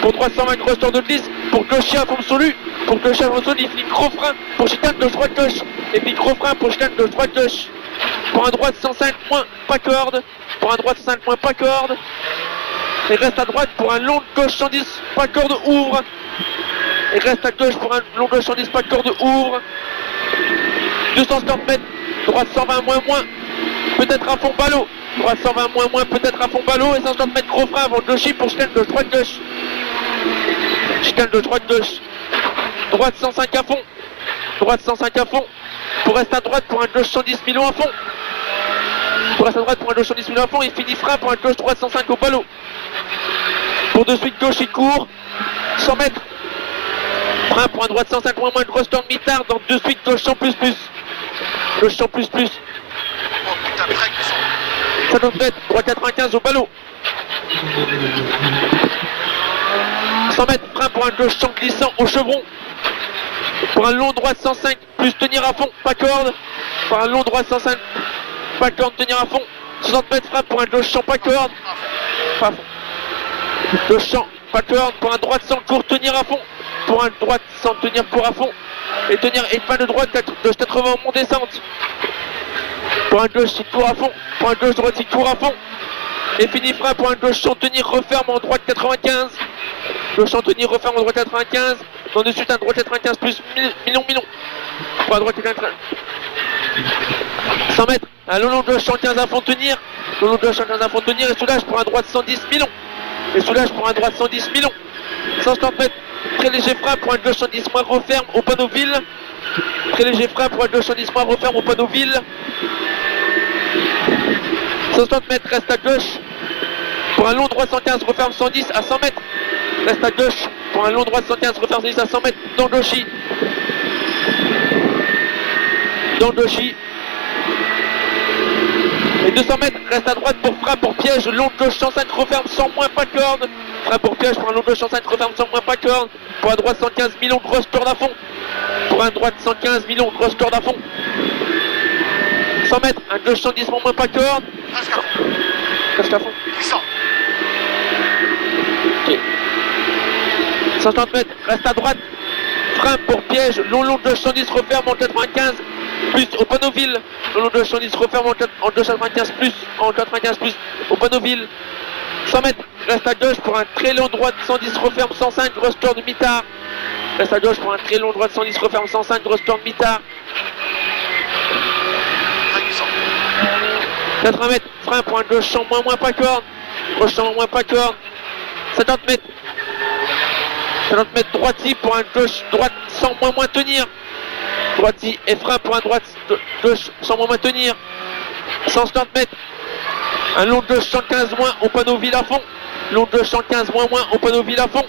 Pour droite 120 grosse tour de glisse. Pour gaucher à fond absolu. Pour gaucher à fond absolu, il finit gros frein pour chicane gauche droite gauche. Et puis gros frein pour chicane gauche droite gauche. Pour un droite 105 moins pas corde. Pour un droite 105 moins pas corde. Et reste à droite pour un long de gauche 110 pas corde ouvre. Et reste à gauche pour un long gauche 110 pas corde ouvre. 250 mètres, droite 120 moins, peut-être à fond ballot. Droite 120 moins, peut-être à fond ballot. Et 150 mètres gros frein avant de gaucher pour chicane gauche droite gauche. Chicane gauche droite gauche. Droite 105 à fond. Droite 105 à fond. Pour rester à droite pour un gauche 110 millions à fond. Pour rester à droite pour un gauche 110 millions à fond. Il finit frein pour un gauche droite 105 au ballot. Pour de suite gauche il court. 100 mètres. Frein pour un droite 105 moins, grosse tour de mi-tard. Donc de suite gauche 100 plus. Gauche 100 plus. Oh putain, très glissant. 50 mètres, droite 95 au ballot. 100 mètres, frein pour un gauche 100 glissant au chevron. Pour un long droite 105 plus tenir à fond, pas corde. Pour un long droite 105, pas corde, tenir à fond. 60 mètres, frein pour un gauche 100, pas corde. Pas fond. Gauche 100, pas corde. Pour un droite 100 court, tenir à fond. Pour un droite 100 tenir court à fond. Et tenir et fin de droite, gauche 80 en mont descente. Pour un gauche il court à fond. Pour un gauche droite il court à fond. Et fini frein pour un gauche sans tenir referme en droite 95. Gauche sans tenir referme en droite 95. Dans de suite un droite 95 plus million. Pour un droite 95. 100 mètres. Un long gauche 115 à fond tenir. Long gauche 115 à fond tenir et soulage pour un droite 110 millions. Et soulage pour un droite 110 millions. 150 mètres. Très léger frein pour un gauche 110 moins referme au panneau ville. Très léger frein pour un gauche 110 moins referme au panneau ville. 160 mètres, reste à gauche. Pour un long droit 115, referme 110 à 100 mètres. Reste à gauche. Pour un long droit 115, referme 110 à 100 mètres. Dans gauchi. Dans gauchi. Et 200 mètres, reste à droite pour frein pour piège. Long gauche 105, referme 100 moins pas corde. Frein pour piège pour un long gauche 105, referme 100 moins pas corde. Pour un droite 115 millions, grosse corde à fond. Pour un droite 115 millions, grosse corde à fond. 100 mètres, un gauche 110 moins pas corde. Presque à fond. Presque à fond. Glissant. Ok. 150 mètres, reste à droite. Frein pour piège, long gauche 110, referme en 95. Plus au panneau ville. Long gauche 110, referme en 295 plus. En 95 plus au panneau ville. 100 mètres, reste à gauche pour un très long droite 110, referme 105, grosse tour de mitard. Reste à gauche pour un très long droite 110, referme 105, grosse tour de mitard. Très glissant. 80 mètres, frein pour un gauche 100 moins pas corde. Gauche 100 moins pas corde. 50 mètres. 50 mètres droiti pour un gauche droite 100 moins tenir. Droiti et frein pour un droite gauche 100 moins tenir. 150 mètres. Un long gauche 115 moins au panneau ville à fond. Long gauche 115 moins au panneau ville à fond.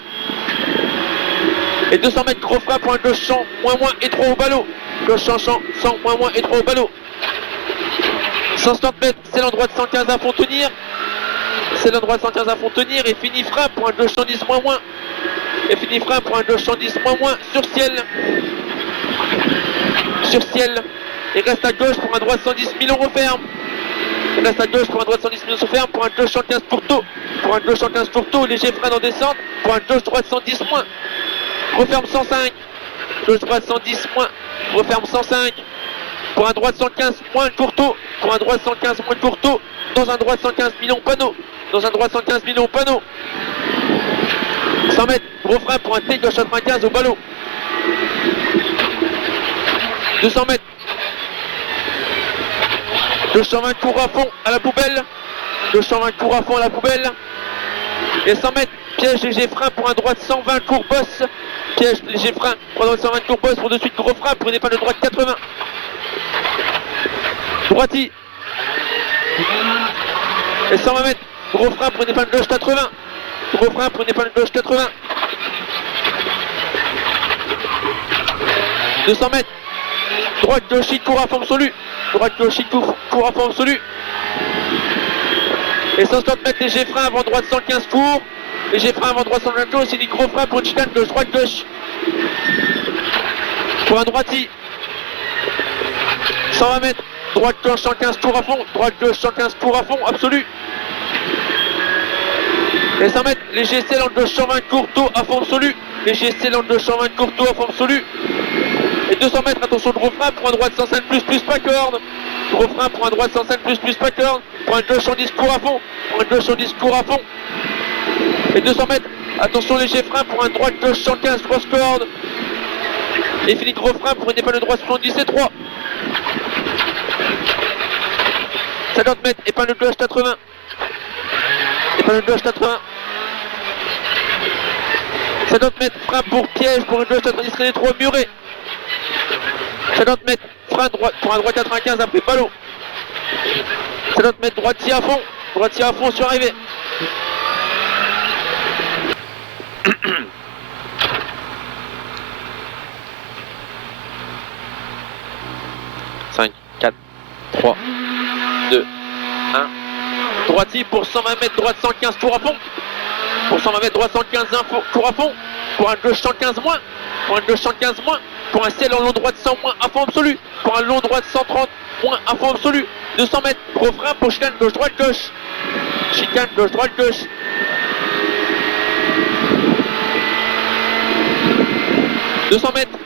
Et 200 mètres gros frein pour un gauche 100 moins et 3 au ballot. Gauche 100 moins et 3 au ballot. 160 mètres, c'est l'endroit de 115 à fond tenir. C'est l'endroit de 115 à fond tenir et fini frein pour un gauche 110 moins. Et fini frein pour un gauche 110 moins sur ciel. Sur ciel. Et reste à gauche pour un droit 110 millions referme. Et reste à gauche pour un droit 110 millions referme. Pour un gauche 115 tourteau. Pour un gauche 115 tourteau, léger frein en descente. Pour un gauche droite 110 moins. Referme 105. Gauche droite 110 moins. Referme 105. Pour un droite 115 moins tourteau. Pour un droite 115 moins tourteau. Dans un droite 115 millions panneau. Dans un droite 115 millions panneau. 100 mètres, gros frein pour un T gauche 95 au ballot. 200 mètres. 220 cours à fond à la poubelle. 220 cours à fond à la poubelle. Et 100 mètres, piège léger frein pour un droite 120 cours bosse. Piège léger frein pour un droite 120 cours bosse. Pour de suite gros frein pour une épingle de droite 80. Droiti. Et 120 mètres, gros frein pour une épingle gauche 80. Gros frein pour une épingle gauche 80. 200 mètres. Droite gauche court à fond absolu. Droite gauche court à fond absolu. Et 160 mètres léger frein avant droite 115 court. léger frein avant droite 120 clos, c'est gros frein pour une chicane gauche, droite, gauche. Pour un droiti. 120 mètres, droite, gauche, 115 tours à fond, droite, gauche, 115 tours à fond, absolu. Et 100 mètres, léger SL en gauche 120 courteau à fond absolu. Léger SL en gauche 120 courteau à fond absolu. Et 200 mètres, attention, gros frein pour un droite 105 plus pas corde. Gros frein pour un droite 105 plus pas corde. Pour un gauche 110 cours à fond. Pour un gauche 110 cours à fond. Et 200 mètres, attention, léger frein pour un droite gauche 115 grosse corde. Et fini gros frein pour une épingle droite 70 et 3. 50 mètres, épingle gauche 80. Épingle gauche 80. 50 mètres, frein pour piège pour une gauche 90 les 3 muré. 50 mètres, frein droite pour un droit 95 après ballot. 50 mètres, droitier à fond sur arrivée. Cinq, 4, 3, 2, 1. Droitier pour 120 mètres, droite 115 tours à fond. Pour 120 mètres, droite 115 tours à fond. Pour un gauche 115 moins. Pour un gauche 115 moins. Pour un ciel en long droite 100 moins à fond absolu. Pour un long droite 130 moins à fond absolu. 200 mètres, gros frein pour chicane gauche droite gauche. Chicane gauche droite gauche. 200 mètres.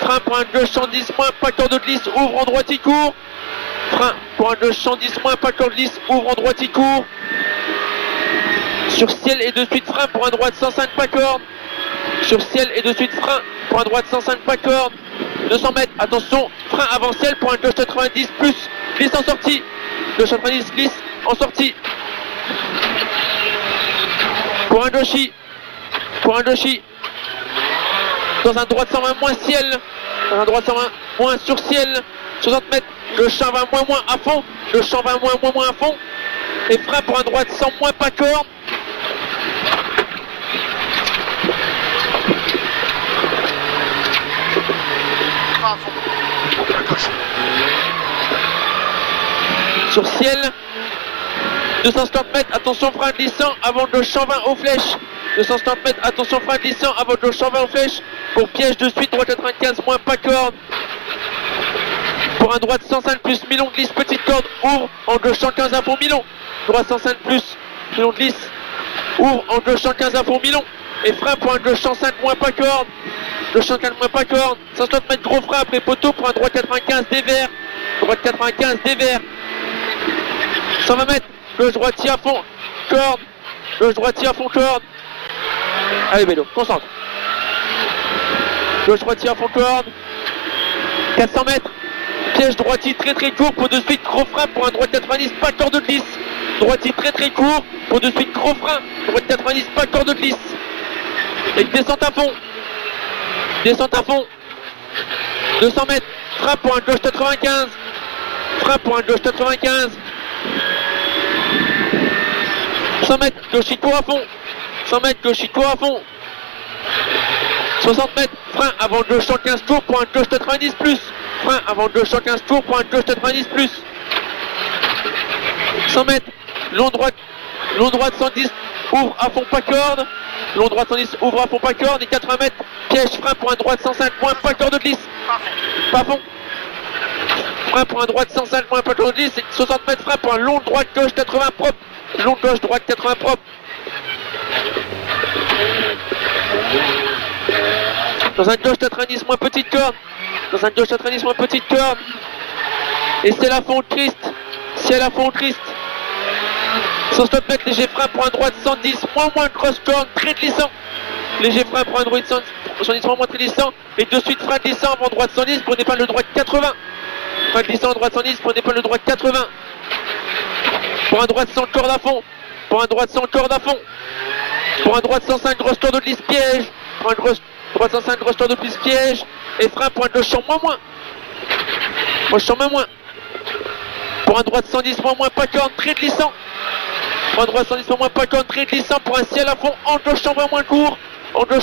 Frein pour un gauche 110 moins, pas corde de glisse, ouvre en droite, il court. Frein pour un gauche 110 moins, pas corde de glisse, ouvre en droite, il court. Sur ciel et de suite frein pour un droite 105 pas corde. Sur ciel et de suite frein pour un droite 105 pas corde. 200 mètres, attention, frein avant ciel pour un gauche 90 plus, glisse en sortie. Gauche 90 glisse en sortie. Pour un gauchis. Dans un droite 120 moins ciel. Dans un droite 120 moins sur ciel. 60 mètres, gauche 120 moins à fond. Gauche 120 moins à fond. Et frein pour un droite 100 moins pas corde. À fond. À gauche. Sur ciel. 250 mètres, attention frein glissant avant gauche 120 aux flèches. 250 mètres, attention frein glissant avant gauche 120 aux flèches. Pour piège de suite, droite 95 moins pas corde. Pour un droite 105 plus Milon glisse petite corde, ouvre en gauche 115 à fond Milon. Droite 105 plus Milon glisse, ouvre en gauche 115 à fond Milon. Et frein pour un gauche 105 moins pas corde. Gauche 105 moins pas corde. 150 mètres gros frein après poteau pour un droite 95 dévers. Droite 95 dévers. 120 mètres. Gauche droitier à fond, corde. Gauche droitier à fond, corde. Allez vélo, concentre. Gauche droitier à fond, corde. 400 mètres. Piège droitier très court pour de suite gros frein pour un droite 90, pas corde de glisse. Droitier très court pour de suite gros frein. Droite 90, pas corde de glisse. Et descente à fond. 200 mètres. Frein pour un gauche 95. Frein pour un gauche 95. 100 mètres, gauchico à fond. 100 mètres, gauchico à fond. 60 mètres, frein avant gauche 115 tours pour un gauche 90 plus. Frein avant gauche 115 tours pour un gauche 90 plus. 100 mètres, long droite 110, ouvre à fond pas corde. Long droite 110, ouvre à fond pas corde. Et 80 mètres, piège frein pour un droite 105 moins pas corde de glisse. Pas fond. Frein pour un droite 105 moins pas corde de glisse. Et 60 mètres, frein pour un long droite gauche 80 propre. Long gauche droite 80 propre. Dans un gauche 90 moins petite corde. Et c'est la fond triste. 160 mètres, léger frein pour un droite 110 moins cross corde très glissant. Léger frein pour un droite 110 moins très glissant. Et de suite frein glissant avant droite 110 pour une épingle de droite 80. Frein glissant droite 110 pour une épingle de droite 80. Pour un droite 100 corde à fond. Pour un droite 105 grosse corde de glisse piège. Pour un droite 105 grosse corde de glisse piège. Et frein pour un gauche 100 moins. Pour un droite 110 moins pas corde très glissant. Pour un droite 110 moins pas corde très glissant. Pour un ciel à fond en gauche 120 moins court. Et de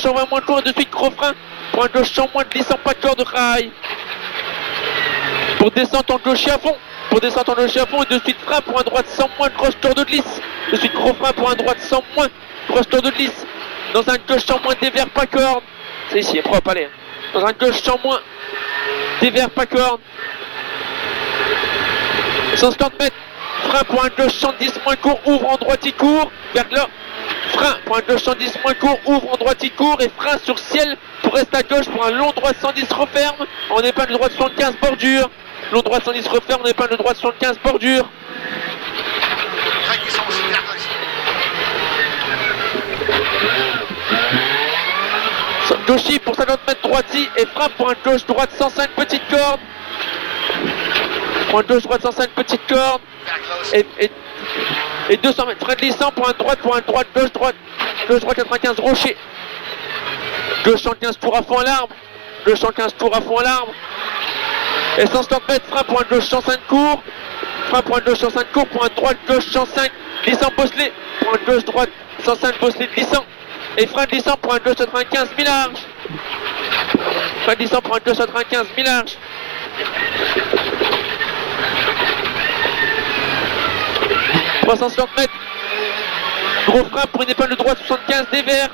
suite gros frein. Pour un gauche 100 moins glissant pas corde rail. Pour descendre en gaucher à fond. Pour descendre en gaucher à fond et de suite frein pour un droite sans moins, grosse tour de glisse. De suite gros frein pour un droite sans moins, grosse tour de glisse. Dans un gauche sans moins, dévers pas corde. C'est ici, est propre, allez. Dans un gauche sans moins, dévers pas corde. 150 mètres. Frein pour un gauche 110 moins court, ouvre en droite il court. Vers là. Frein pour un gauche 110 moins court, ouvre en droite il court et frein sur ciel pour rester à gauche pour un long droit 110 referme. On épingle droite 75 bordure. Long droit 110 referme, on épingle droite 75 bordure. Frein glissant aussi, vers gauche. Gauchy pour 50 mètres droiti et frein pour un gauche droite 105 petite corde. Pour un gauche droite 105 petite corde. Et 200 mètres frein glissant pour un droite gauche droite 95 rocher. Gauche 115 tours à fond à l'arbre. Gauche 115 tours à fond à l'arbre. Et 150 mètres frein pour un gauche 105 court. Frein pour un gauche 105 court pour un droite gauche 105 glissant bosselé. Pour un gauche droite 105 bosselé glissant. Et frein glissant pour un gauche 95 mi-large. Frein glissant pour un gauche 95 mi-large. « 350 mètres. Gros frein pour une épingle droite 75 dévers.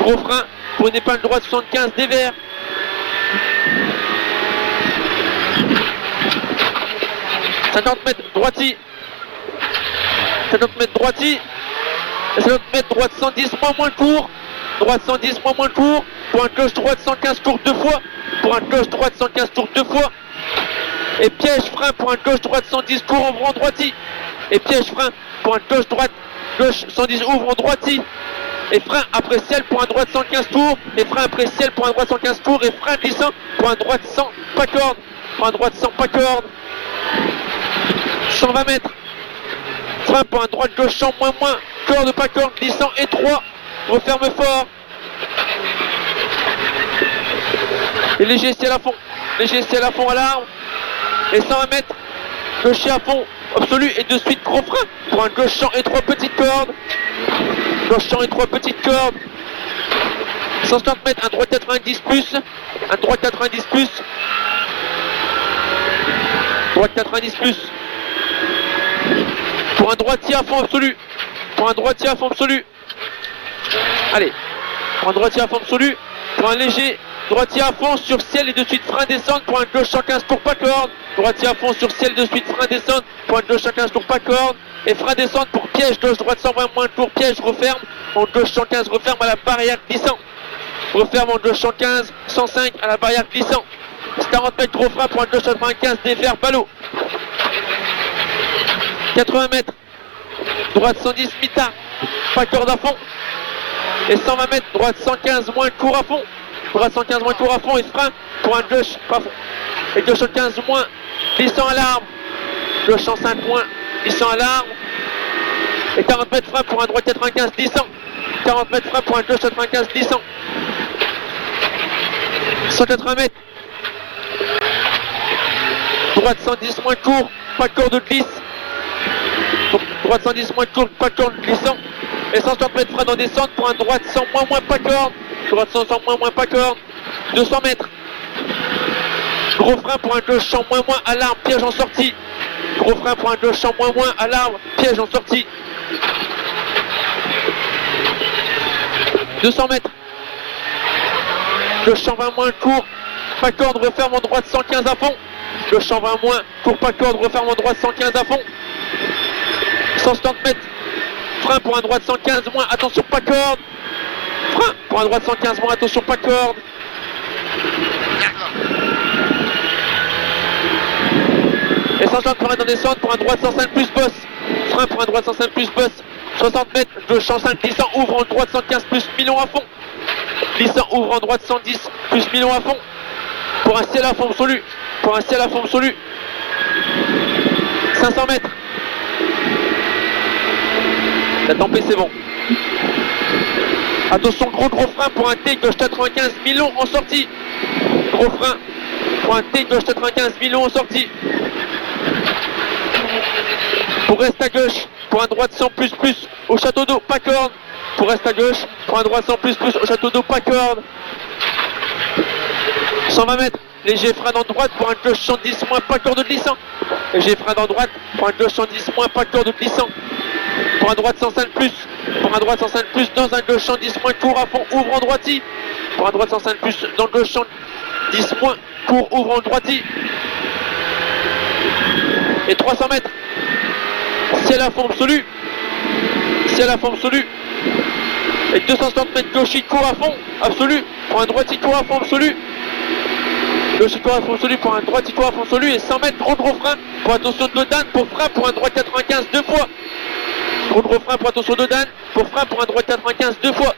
Gros frein pour une épingle droite 75 dévers. « 50 mètres droiti. 50 mètres droiti. 50 mètres droite 110 moins court. Droite 110 moins court. Pour un gauche droite 115 tours deux fois. Pour un gauche droite 115 tours deux fois. Et piège frein pour un gauche droite 110 court ouvre en droiti. Et piège frein pour un gauche droite gauche 110 ouvre en droiti. Et frein après ciel pour un droite 115 tours. Et frein après ciel pour un droite 115 tours. Et frein glissant pour un droite sans pas corde. Pour un droite sans pas corde. 120 mètres. Frein pour un droite gauche sans moins corde pas corde glissant étroit. Referme fort. Et léger ciel à fond. Léger ciel à fond à l'arbre. Et 120 mètres. Gaucher à fond absolu et de suite gros frein pour un gauche champ et 3 petites cordes. Gauche champ et 3 petites cordes. 150 mètres, un droit 90 plus. Un droit 90 plus. Droite 90 plus. Pour un droitier à fond absolu. Pour un droitier à fond absolu. Allez. Pour un droitier à fond absolu. Pour un léger droitier à fond sur ciel et de suite frein descente pour un gauche 115 tours pas corde. Droitier à fond sur ciel de suite frein descente pour un gauche 115 tours pas corde. Et frein descente pour piège gauche droite 120 moins tour piège referme. En gauche 115 referme à la barrière glissant. Referme en gauche 115 105 à la barrière glissant. 40 mètres gros frein pour un gauche 95 dévers ballot. 80 mètres. Droite 110 mitard. Pas corde à fond. Et 120 mètres. Droite 115 moins court à fond. Droite 115 moins court à fond et frein pour un gauche pas fond. Et gauche 115 moins glissant à l'arbre. Gauche 105 moins glissant à l'arbre. Et 40 mètres frein pour un droite 95 glissant. 40 mètres frein pour un gauche 95 glissant. 180 mètres. Droite 110 moins court, pas de corde glisse. Droite 110 moins court, pas de corde glissant. Et 160 mètres frein en descente pour un droite 100 moins pas corde. Droite 100 moins pas corde. 200 mètres. Gros frein pour un gauche 100 moins à l'arbre, piège en sortie. Gros frein pour un gauche 100 moins à l'arbre, piège en sortie. 200 mètres. Gauche 120 moins court, pas corde, referme en droite 115 à fond. Gauche 120 moins, court pas corde, referme en droite 115 à fond. 170 mètres. Frein pour un droite 115 moins, attention pas corde. Frein pour un droite 115 moins, attention pas corde. Et 160 pour un descente pour un droite 105 plus boss. Frein pour un droite 105 plus boss. 60 mètres, gauche 105 glissant, ouvre en droite 115 plus million à fond. Glissant, ouvre en droite 110 plus million à fond. Pour un ciel à fond absolu. Pour un ciel à fond absolu. 500 mètres. La tempête c'est bon. Attention, gros frein pour un T gauche 95 millions en sortie. Gros frein pour un T gauche 95 millions en sortie. Pour rester à gauche, pour un droite 100 plus au château d'eau, pas corde. Pour rester à gauche, pour un droite 100 plus au château d'eau, pas corde. 120 mètres. léger frein dans droite pour un 210 moins, pas corde glissant. Léger frein dans droite pour un 210 moins, pas corde glissant. Pour un droite 105 plus, pour un droite 105 plus dans un 210 moins, court à fond, ouvre en droiti. Pour un droite 105 plus dans le 210 moins, court, ouvre en droiti. Et 300 mètres, c'est la fond absolue. C'est la fond absolue. Et 260 mètres, gauchis, court à fond, absolu. Pour un droiti, court à fond, absolu. Gauchis, court à fond, absolu. Pour un droiti, court à fond, absolu. Et 100 mètres, gros frein. Pour attention de Dan, pour frein, pour un droit 95, deux fois. Gros frein, pour attention de Dan. Pour frein, pour un droit 95, deux fois.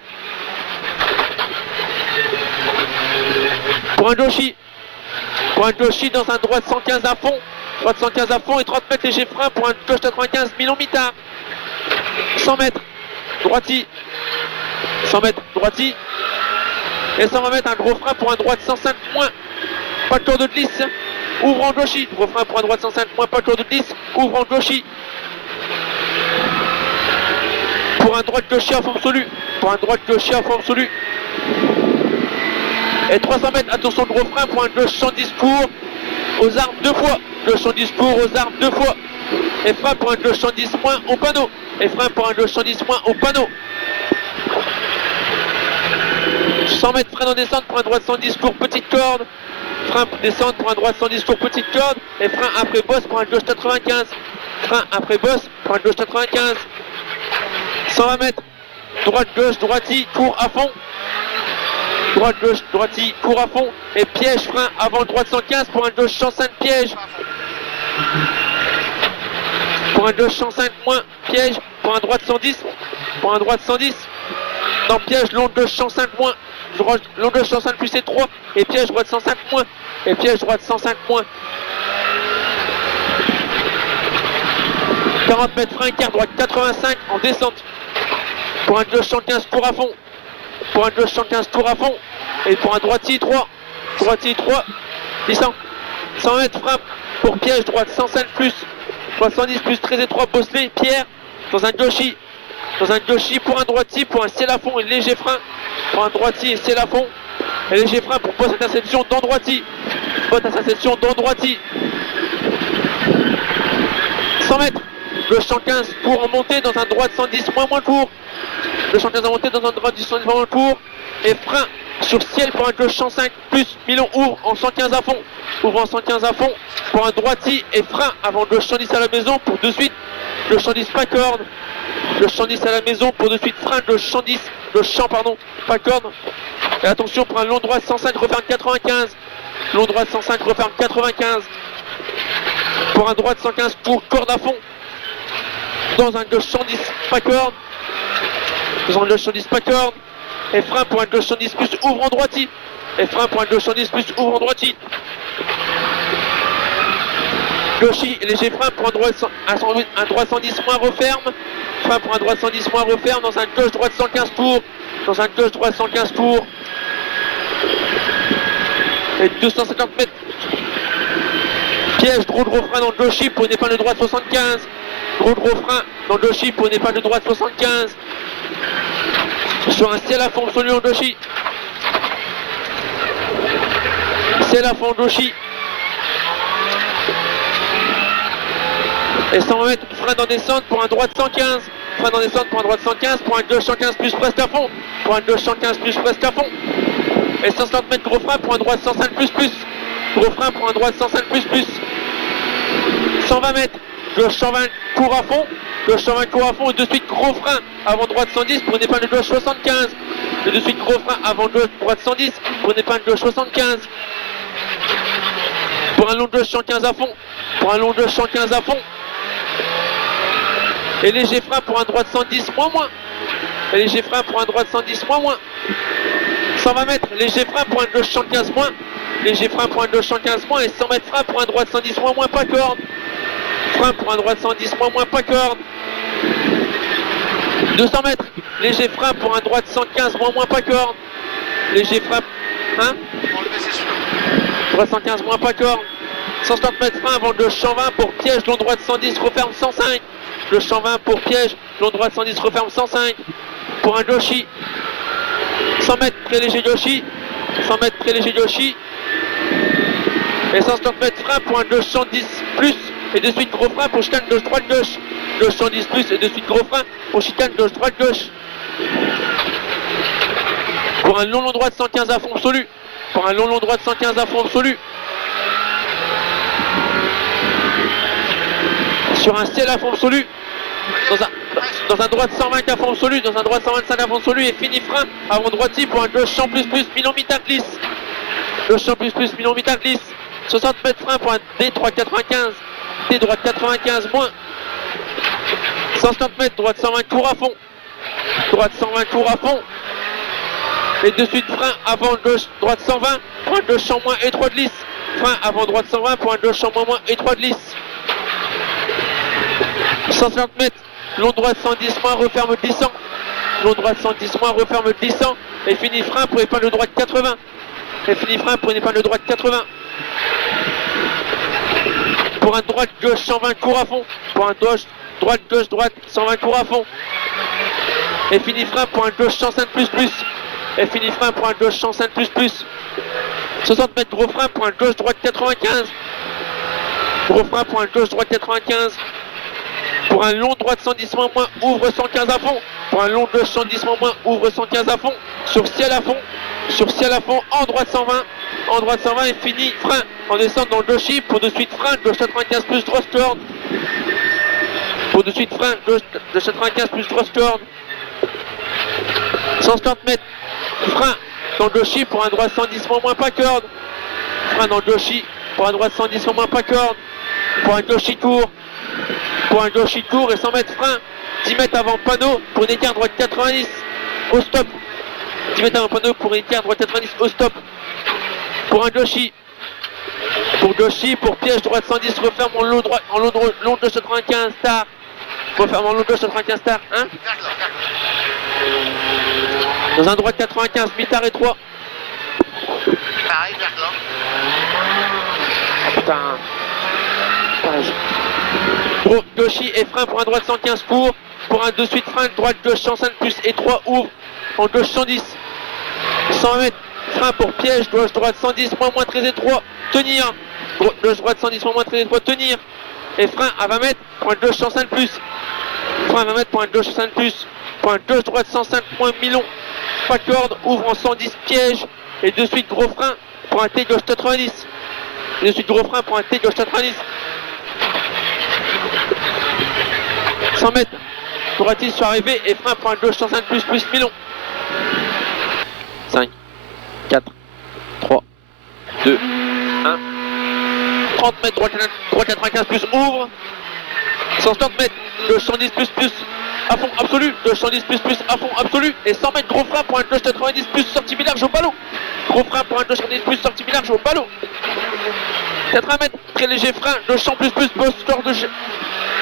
Pour un gauchis. Pour un gauchis dans un droit 115 à fond. Droit 115 à fond et 30 mètres léger frein pour un gauche 95, Milon mitard. 100 mètres, droiti. 100 mètres, droiti. Et 120 mètres, un gros frein pour un droite 105 moins. Pas de tour de glisse. Ouvre en gauchis. Gros frein pour un droite 105 moins, pas de tour de glisse. Ouvre en gauchis. Pour un droite gauchis à fond absolu. Pour un droite gauchis à fond absolu. Et 300 mètres, attention, gros frein pour un gauche 110 court. Aux arbres deux fois. Gauche 110 court, aux arbres deux fois. Et frein pour un gauche 110 moins au panneau. Et frein pour un gauche 110 moins au panneau. 100 mètres, frein en descente pour un droite 110 court, petite corde. Frein descente pour un droite 110 court, petite corde. Et frein après bosse pour un gauche 95. Frein après bosse pour un gauche 95. 120 mètres, droite gauche, droiti, court à fond. Droite gauche, droiti, court à fond. Et piège, frein avant droite 115 pour un gauche 105 piège. Pour un gauche 105 moins, piège. Pour un droite 110. Pour un droite 110. Dans piège, long gauche 105 moins. Long gauche 105 plus et 3. Et piège droite 105 moins. Et piège droite 105 moins. 40 mètres, frein, quart droite 85 en descente. Pour un gauche 115 court à fond. Pour un gauche 115 court à fond. Et pour un droitier 3. Droitier 3. 100. 100 mètres, frein pour piège droite 105 plus. 70 plus 13 et 3, bosselet, Pierre. Dans un gauchis. Dans un gauchis pour un droitier, pour un ciel à fond et léger frein. Pour un droitier et ciel à fond. Et léger frein pour bosse interception dans droitier. Bosse interception dans droitier. 100 mètres. Le 115 court en montée dans un droite 110 moins court. Le 115 en montée dans un droite 110 moins court. Et frein sur ciel pour un gauche 105 plus. Milon ouvre en 115 à fond. Ouvre en 115 à fond pour un droitier et frein avant gauche 110 à la maison pour de suite. Le 110 pas corde. Le 110 à la maison pour de suite frein gauche 110. Le champ pardon, pas corde. Et attention pour un long droit 105 referme 95. Long droit 105 referme 95. Pour un droite 115 court corde à fond. Dans un gauche 110 pas corde. Dans un gauche 110 pas corde. Et frein pour un gauche 110 plus ouvre en droitier. Et frein pour un gauche 110 plus ouvre en droitier. Gauchis, léger frein pour un droit 110 moins referme. Frein pour un droit 110 moins referme dans un gauche droite 115 tours. Dans un gauche droite 115 tours. Et 250 mètres. Piège, gros frein dans le gauchis pour une épingle de droite 75. Gros frein dans le gauchis pour une épingle de droite 75. Sur un ciel à fond absolu en gauchis. Ciel à fond en gauchis. Et 120 mètres, frein en descente pour un droite 115. Frein en descente pour un droite 115. Pour un gauche 115 plus presque à fond. Pour un gauche 115 plus presque à fond. Et 150 mètres, gros frein pour un droite 105 plus. Gros frein pour un droite 105 plus. 120 mètres, gauche 120 court à fond. Gauche 120 court à fond et de suite gros frein avant droite 110 pour une épingle de gauche 75. Et de suite gros frein avant gauche droite 110 pour une épingle de gauche 75. Pour un long gauche 115 à fond. Pour un long gauche 115 à fond. Et léger frein pour un droite 110 moins. Et léger frein pour un droite 110 moins. 120 mètres, léger frein pour un gauche 115 moins. Léger frein pour un gauche 115 moins et 100 mètres frein pour un droite 110 moins pas corde. Frein pour un droite 110 moins pas corde. 200 mètres, léger frein pour un droite 115 moins pas corde. Léger frein, hein? Droite 115 moins pas corde. 160 mètres frein avant le gauche 120 pour piège, long droite 110 referme 105. Le 120 pour piège, long droite 110 referme 105. Pour un gauchis. 100 mètres très léger gauchis. 100 mètres très léger gauchis. Et 150 mètres frein pour un 210 plus. Et de suite gros frein pour chicane gauche droite gauche. 210 plus et de suite gros frein pour chicane gauche droite gauche. Pour un long droit de 115 à fond absolu. Pour un long droit de 115 à fond absolu. Sur un ciel à fond absolu. Dans un droit de 120 à fond absolu. Dans un droit de 125 à fond absolu. Et fini frein avant droitier pour un gauche champ plus Milon mitard glisse. Gauche champ plus Milon mitard glisse. 60 mètres frein pour un D droite 95. D droite 95 moins. 150 mètres droite 120 tours à fond. Droite 120 tours à fond. Et de suite frein avant gauche droite 120 pour un gauche champ moins étroit de lisse. Frein avant droite 120 pour un gauche champ moins étroit de lisse. 150 mètres long droite 110 moins referme glissant. Long droite 110 moins referme glissant. Et fini frein pour épingle droite 80. Et fini frein pour une épingle droite 80. Pour un droite gauche 120 cours à fond. Pour un gauche droite 120 cours à fond. Et fini frein pour un gauche 105 plus. Et fini frein pour un gauche 105 plus. 60 mètres gros frein pour un gauche droite 95. Gros frein pour un gauche droite 95. Pour un long droite 110 moins ouvre 115 à fond. Pour un long gauche 110 moins ouvre 115 à fond. Sur ciel à fond. Sur ciel à fond en droite 120. En droite 120 et fini frein en descente dans le gauche pour de suite frein gauche 95 plus droite corde. Pour de suite frein gauche 95 plus droite corde. 150 mètres frein dans le gauche pour un droit 110 moins pas corde. Frein dans le gauche pour un droit 110 moins pas corde. Pour un gauche tour. Pour un gauche tour et 100 mètres frein 10 mètres avant panneau pour une écart droite 90 au stop. 10 mètres avant panneau pour une écart droite 90 au stop. Pour un gauche. Pour gauche, pour piège droite 110 referme en long droit en long gauche 95 star. Referme en long gauche 95 star. Hein. Dans un droit 95 mitard et 3. Pareil, Bergland. Oh putain. Gauche et frein pour un droite 115 court. Pour un de suite frein droite gauche 105 plus et 3 ouvre en gauche 110. 100 mètres frein pour piège gauche droite 110 moins très étroit. Tenir. Gauche droite 110 moins très étroit. Tenir. Et frein à 20 mètres pour un gauche 105 plus. Frein à 20 mètres pour un gauche 105 plus. Pour un gauche droite 105 moins Milon. Pas corde, ouvre en 110 piège. Et de suite gros frein pour un T gauche 90. Et de suite gros frein pour un T gauche 90. 100 mètres. Droitier sur arrivée et frein pour un gauche 105 plus Milon. 5, 4, 3, 2, 1. 30 mètres droite 95 plus ouvre. 160 mètres gauche 110 plus à fond absolu. Gauche 110 plus à fond absolu. Et 100 mètres gros frein pour un gauche 90 plus sortie mi-large au ballot. Gros frein pour un gauche 90 plus sortie mi-large au ballot. 80 mètres très léger frein gauche 100 plus boss score de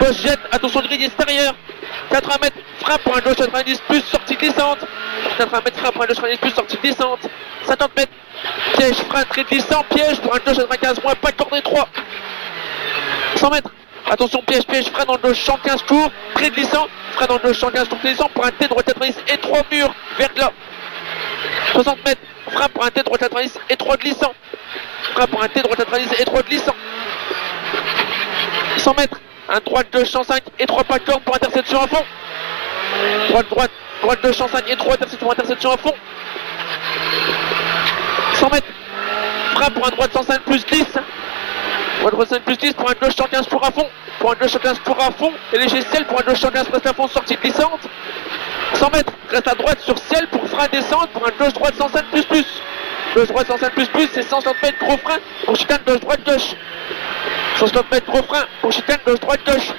boss jet. Attention de grille extérieure. 80 mètres frein pour un gauche 90 plus sortie glissante. 80 mètres frein pour un gauche 90 plus sortie glissante. 50 mètres piège frein très glissant. Piège pour un gauche 95 moins pas de corde étroit. 100 mètres. Attention piège frein dans le gauche 115 tours très glissant. Frein dans le gauche 115 tours très glissant pour un T droite 90 et 3 murs verglas. 60 mètres frein pour un T droite 90 et 3 glissant. Frein pour un T droite 90 et 3 glissant. 100 mètres. Un droite gauche 105 et 3 pas de corde pour interception à fond. Droite gauche 105 et 3 interception à fond. 100 mètres. Frein pour un droite 105 plus glisse. Droite 105 plus glisse pour un gauche 115 tours à fond. Pour un gauche 115 tours à fond. Et léger ciel pour un gauche 115 presque à fond sortie glissante. 100 mètres. Reste à droite sur ciel pour frein descente pour un gauche droite 105 plus. Gauche droite 105 plus c'est 160 mètres gros frein pour chicane gauche droite gauche. 160 mètres gros frein pour chicane gauche droite gauche.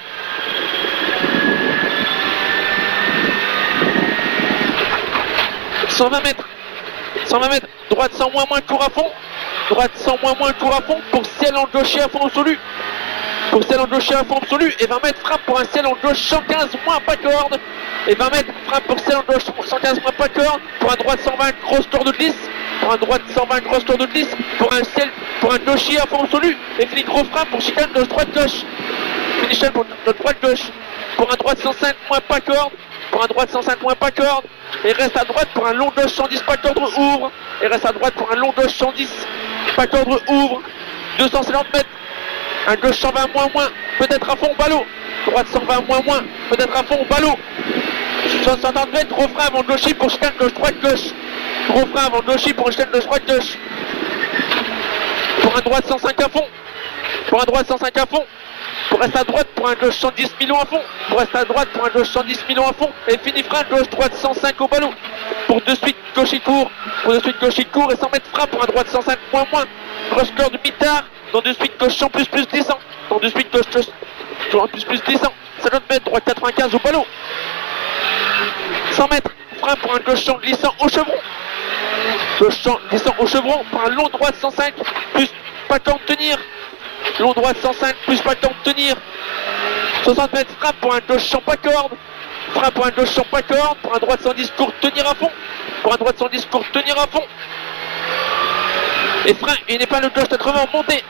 120 mètres. 120 mètres. Droite 100 moins tour à fond. Droite 100 moins tour à fond pour ciel en gaucher à fond absolu. Pour ciel en gaucher à fond absolu. Et 20 mètres frappe pour un ciel en gauche 115 moins pas corde. Et 20 mètres frappe pour ciel en gauche 115 moins pas corde. Pour un droite 120 grosse tour de glisse. Pour un droite 120 grosse tour de glisse. Pour un ciel, pour un gaucher à fond absolu. Et fini gros frein pour chicane gauche droite gauche. Finition pour notre droite gauche. Pour un droite 105 moins pas corde. Pour un droite 105 moins pas corde. Et reste à droite pour un long gauche 110 pas corde ouvre. Et reste à droite pour un long gauche 110 pas corde ouvre. 250 mètres. Un gauche 120 moins, peut-être à fond, ballot. Droite 120 moins, peut-être à fond, ballot. 60 mètres, gros frein avant gaucher pour chicane gauche, droite, gauche. Gros frein avant gaucher pour chicane gauche, droite, gauche. Pour un droite 105 à fond. Pour un droite 105 à fond. Pour rester à droite, pour un gauche 110 millions à fond. Pour rester à droite, pour un gauche 110 millions à fond. Et fini frein, gauche, droite 105 au ballot. Pour de suite, gauche et court. Pour de suite, gauche et court. Et 100 mètres frein pour un droite 105 moins. Grosse cœur de mitard. Dans de suite, gauche 100 plus glissant. Dans de suite, gauche 100 plus glissant. 50 mètres, droite 95 au ballot. 100 mètres, frein pour un gauche 100 glissant au chevron. Gauche 100 glissant au chevron pour un long droite 105 plus pas temps de tenir. Long droite 105 plus pas temps de tenir. 60 mètres, frein pour un gauche 100 pas corde. Frein pour un gauche 100 pas corde. Pour un droite 110 court, tenir à fond. Pour un droite 110 court, tenir à fond. Et frein, il n'est pas le gauche 80 en montée.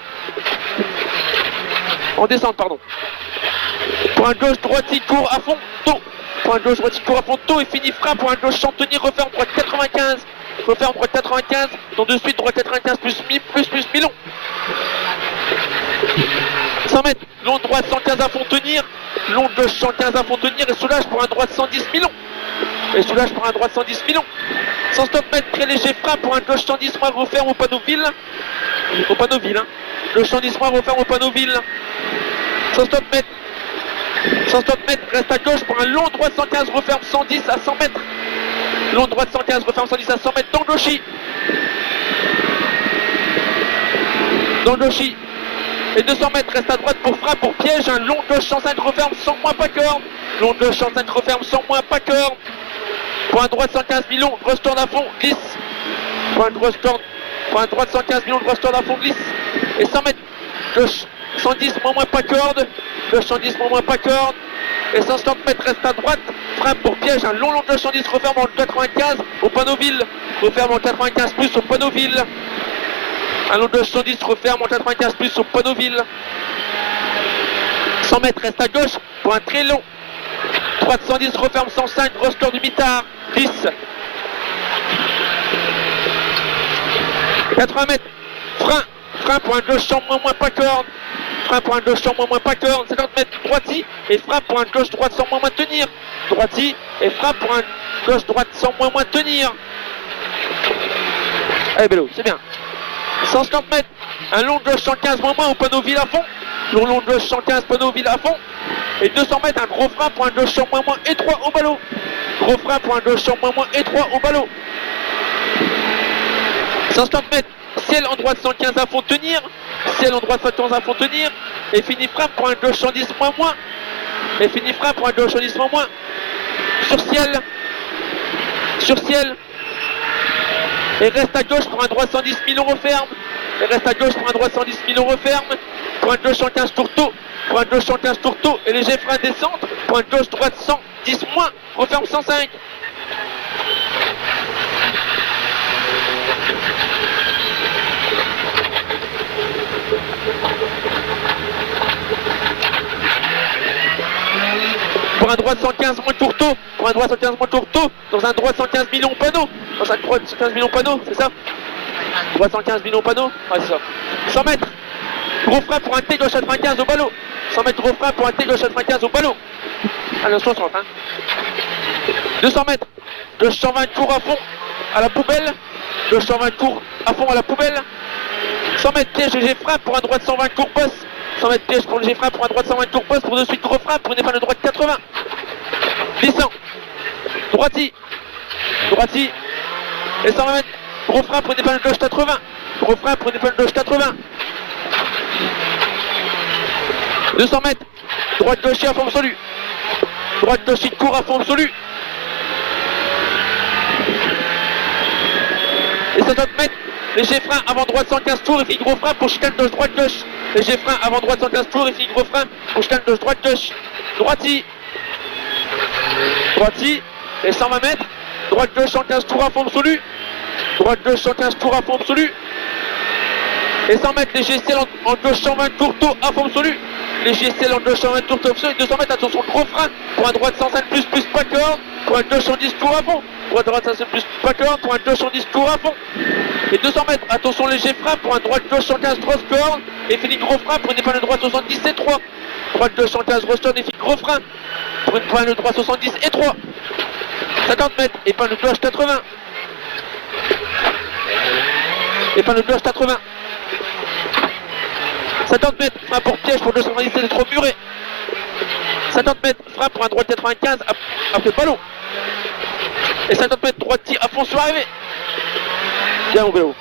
En descente, pardon. Pour un gauche droite, il court à fond, tôt. Pour un gauche droite, il court à fond, tôt et fini frein. Pour un gauche sans tenir, referme droite 95. Referme droite 95. Donc de suite, droite 95 plus milon. 100 mètres, long droite 115 à fond tenir. Long gauche 115 à fond tenir et soulage pour un droite 110 milon. Et soulage pour un droite 110 milon. 100 mètres, très léger frein pour un gauche 110 moins referme au panneau ville. Au panneau ville, hein. Gauche 110 moins referme au panneau ville. 100 mètres. 100 mètres, reste à gauche pour un long droite 115, referme 110 à 100 mètres. Long droite 115, referme 110 à 100 mètres dans gauchy. Dans gauchy. Et 200 mètres, reste à droite pour frein, pour piège. Un long gauche 105, referme 100 moins, pas corde. Long gauche 105, referme 100 moins, pas corde. Pour un droite 115 millions, grosse tourne à fond, glisse. Pour un grosse tourne, pour un droite 115 millions, grosse tourne à fond, glisse. Et 100 mètres, gauche 110 moins, pas corde. Gauche 110 moins, pas corde. Et 160 mètres, reste à droite. Frein pour piège, un long gauche 110, referme en 95 au panneau ville. Referme en 95 plus au panneau ville. Un long gauche 110, referme en 95 plus au panneau ville. 100 mètres, reste à gauche pour un très long. Droite 110, referme 105, grosse cœur du mitard, 10. 80 mètres, frein pour un gauche 100 moins, pas corde. Frein pour un gauche 100 moins, pas corde. 50 mètres, droiti, et frein pour un gauche droite 100 moins, tenir. Droiti, et frein pour un gauche droite 100 moins, tenir. Allez, Bélo, c'est bien. 150 mètres, un long gauche 115 moins au panneau ville à fond. Long gauche 115 panneau ville à fond. Et 200 mètres, un gros frein pour un gauche 100 moins étroit au ballot. Gros frein pour un gauche 100 moins étroit au ballot. 150 mètres, ciel en droite 115 à fond tenir. Ciel en droite 115 à fond tenir. Et fini frein pour un gauche 110 moins. Et fini frein pour un gauche 110 moins. Sur ciel. Sur ciel. Et reste à gauche pour un droit 110 millions referme. Et reste à gauche pour un droit 110 millions referme. Pour un gauche 115 tourteau. Pour un gauche 115 tourteau. Et léger frein descente. Pour un gauche droite 110 moins. Referme 105. Pour un droite 115 moins tourteau. Pour un droite 115 moins tourteau. Dans un droite 115 millions panneau. Dans un droite 115 millions panneau, c'est ça? Droite 115 millions panneau. Ouais, c'est ça. 100 mètres. Gros frein pour un T gauche 95 au ballot. 100 mètres gros frein pour un T gauche 95 au ballot. Allez, 60, hein. 200 mètres. Gauche 120 court à fond à la poubelle. Gauche 120 court à fond à la poubelle. 100 mètres piège léger frein pour un droite 120 court poste. 100 mètres piège pour léger frein pour un droite 120 court poste. Pour de suite gros frein pour une épingle de droite 80. Glissant. Droiti. Droiti. Et 120 mètres. Gros frein pour une épingle de gauche 80. Gros frein pour une épingle de gauche 80. 200 mètres. Droite gaucher à fond absolu. Droite gaucher court à fond absolu. Et 50 mètres. Léger frein avant droite 115 tours et puis gros frein pour chicane gauche droite gauche. Léger frein avant droite 115 tours et puis gros frein pour chicane gauche droite gauche. Droiti. Droiti. Et 120 mètres. Droite gauche 115 tours à fond absolu. Droite gauche 115 tours à fond absolu. Et 100 mètres léger ciel en gauche 120 tourteau à fond absolu. Léger ciel en gauche 120 tourteau absolu. 200 mètres attention gros frein pour un droite 105 plus pas corde. Pour un gauche 110 tours à fond. droite 105 plus pas corde pour un gauche 110 court à fond. Et 200 mètres, attention léger frein pour un droite gauche 115 cross corde. Et fini gros frein pour une épingle droite 70 et 3. Droite gauche 115 Roston et fini gros frein pour une épingle droite 70 et 3. 50 mètres, épingle gauche 80. Épingle gauche 80. 50 mètres, frein pour piège pour 290 et trop muré. 50 mètres, frein pour un droite 95 après ballon. Et 50 mètres, droitier à fond sur arrivée. Bien mon vélo.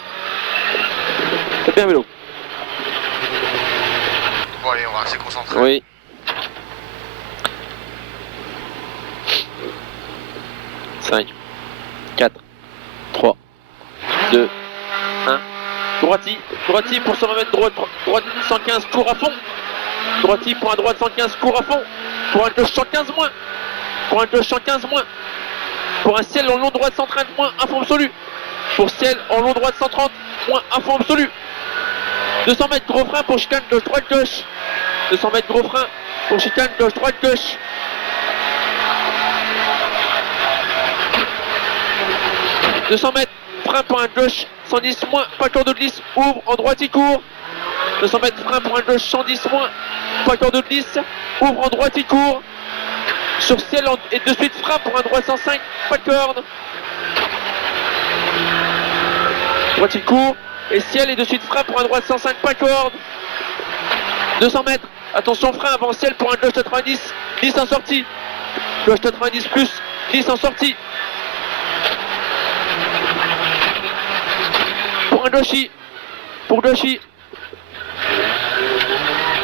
C'est bien vélo. Bon allez, on va rester concentré. Oui. Cinq, 4, 3, 2, 1. Droiti pour 120 mètres, droite 115 court à fond. Droiti pour un droite 115 court à fond. Pour un gauche 115 moins. Pour un gauche 115 moins. Pour un ciel en long droite 130 moins, à fond absolu. Pour ciel en long droite 130 moins, à fond absolu. 200 mètres gros frein pour chicane gauche droite gauche. 200 mètres gros frein pour chicane gauche droite gauche. « 200 mètres, frein pour un gauche 110 moins, pas corde de glisse, ouvre en droite il court. 200 mètres, frein pour un gauche 110 moins, pas corde de glisse, ouvre en droite il court. Sur ciel et de suite frein pour un droite 105, pas de corde. Droite il court, et ciel et de suite frein pour un droite 105, pas de corde. 200 mètres, attention frein avant ciel pour un gauche 90, 10 en sortie. Gauche 90 plus, 10 en sortie. Pour un Doshi, pour Doshi,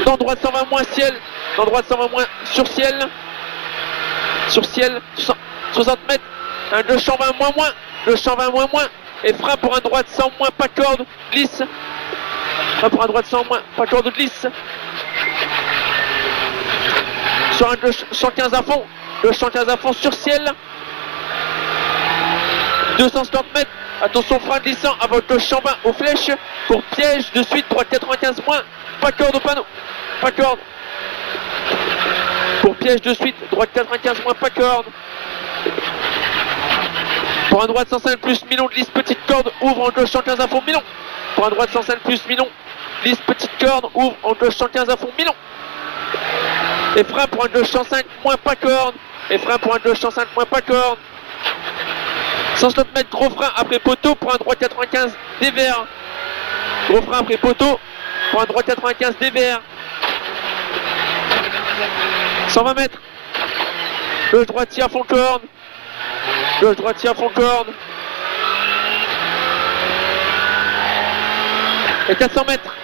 dans droite 120 moins ciel, dans droite 120 moins sur ciel, 60 mètres, un 220 moins, 220 moins, et frein pour un droite 100 moins, pas de corde, glisse, frein pour un droite 100 moins, pas de corde, glisse, sur un 215 à fond, 215 à fond sur ciel, 250 mètres, attention frein glissant avant gauche 120 aux flèches pour piège de suite droite 95 moins, pas de corde au panneau, pas de corde. Pour piège de suite droite 95 moins, pas de corde. Pour un droite 105 plus Milon glisse petite corde, ouvre en gauche 115 à fond Milon. Pour un droite 105 plus Milon glisse petite corde, ouvre en gauche 115 à fond Milon. Et frein pour un gauche 105 moins, pas de corde. Et frein pour un gauche 105 moins, pas de corde. 160 mètres, gros frein après poteau pour un droite 95 dévers. Gros frein après poteau pour un droite 95 dévers. 120 mètres. Gauche droitier à fond corde. Gauche droitier à fond corde. Et 400 mètres.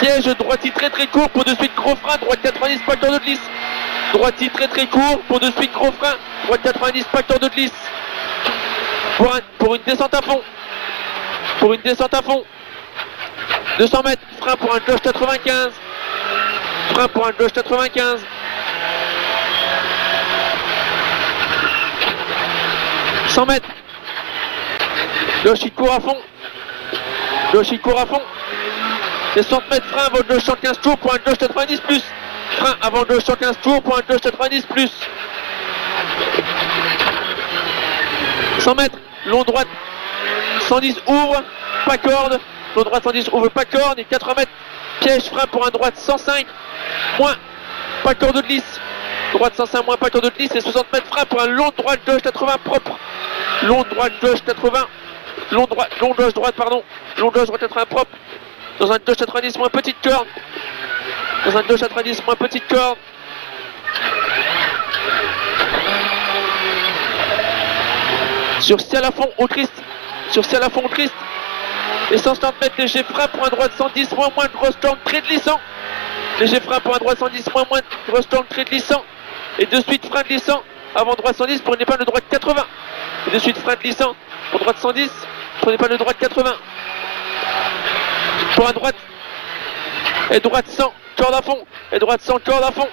Piège droitier très très court pour de suite gros frein. Droite 90, pas corde de glisse. Droitier très très court pour de suite gros frein. Droite 90, pas corde de glisse. Pour une descente à fond. Pour une descente à fond. 200 mètres. Frein pour un gauche 95. Frein pour un gauche 95. 100 mètres. Gauche il court à fond. Gauche il court à fond. Et 60 mètres. Frein avant gauche 115 tours pour un gauche 90 plus. Frein avant gauche 115 tours pour un gauche 90 plus. 100 mètres. Long droite 110 ouvre, pas corde. Long droite 110 ouvre, pas corde. Et 80 mètres. Piège frein pour un droite 105 moins, pas corde de glisse. Droite 105 moins, pas corde de glisse. Et 60 mètres frein pour un long droite gauche 80 propre. Long droite gauche 80. Long gauche droite pardon. Long gauche droite 80 propre. Dans un gauche 90 moins petite corde. Dans un gauche 90 moins petite corde. Sur ciel à fond au Christ. Sur ciel à fond au Christ. Et 160 mètres léger frein pour un droite 110 moins grosse corde très glissant. Léger frein pour un droite 110 moins grosse corde très glissant. Et de suite frein glissant avant droite 110 pour une épingle de droite 80. Et de suite frein glissant pour droite 110 pour une épingle de droite 80. Pour un droite. Et droite 100 corde à fond. Et droite 100 corde à fond.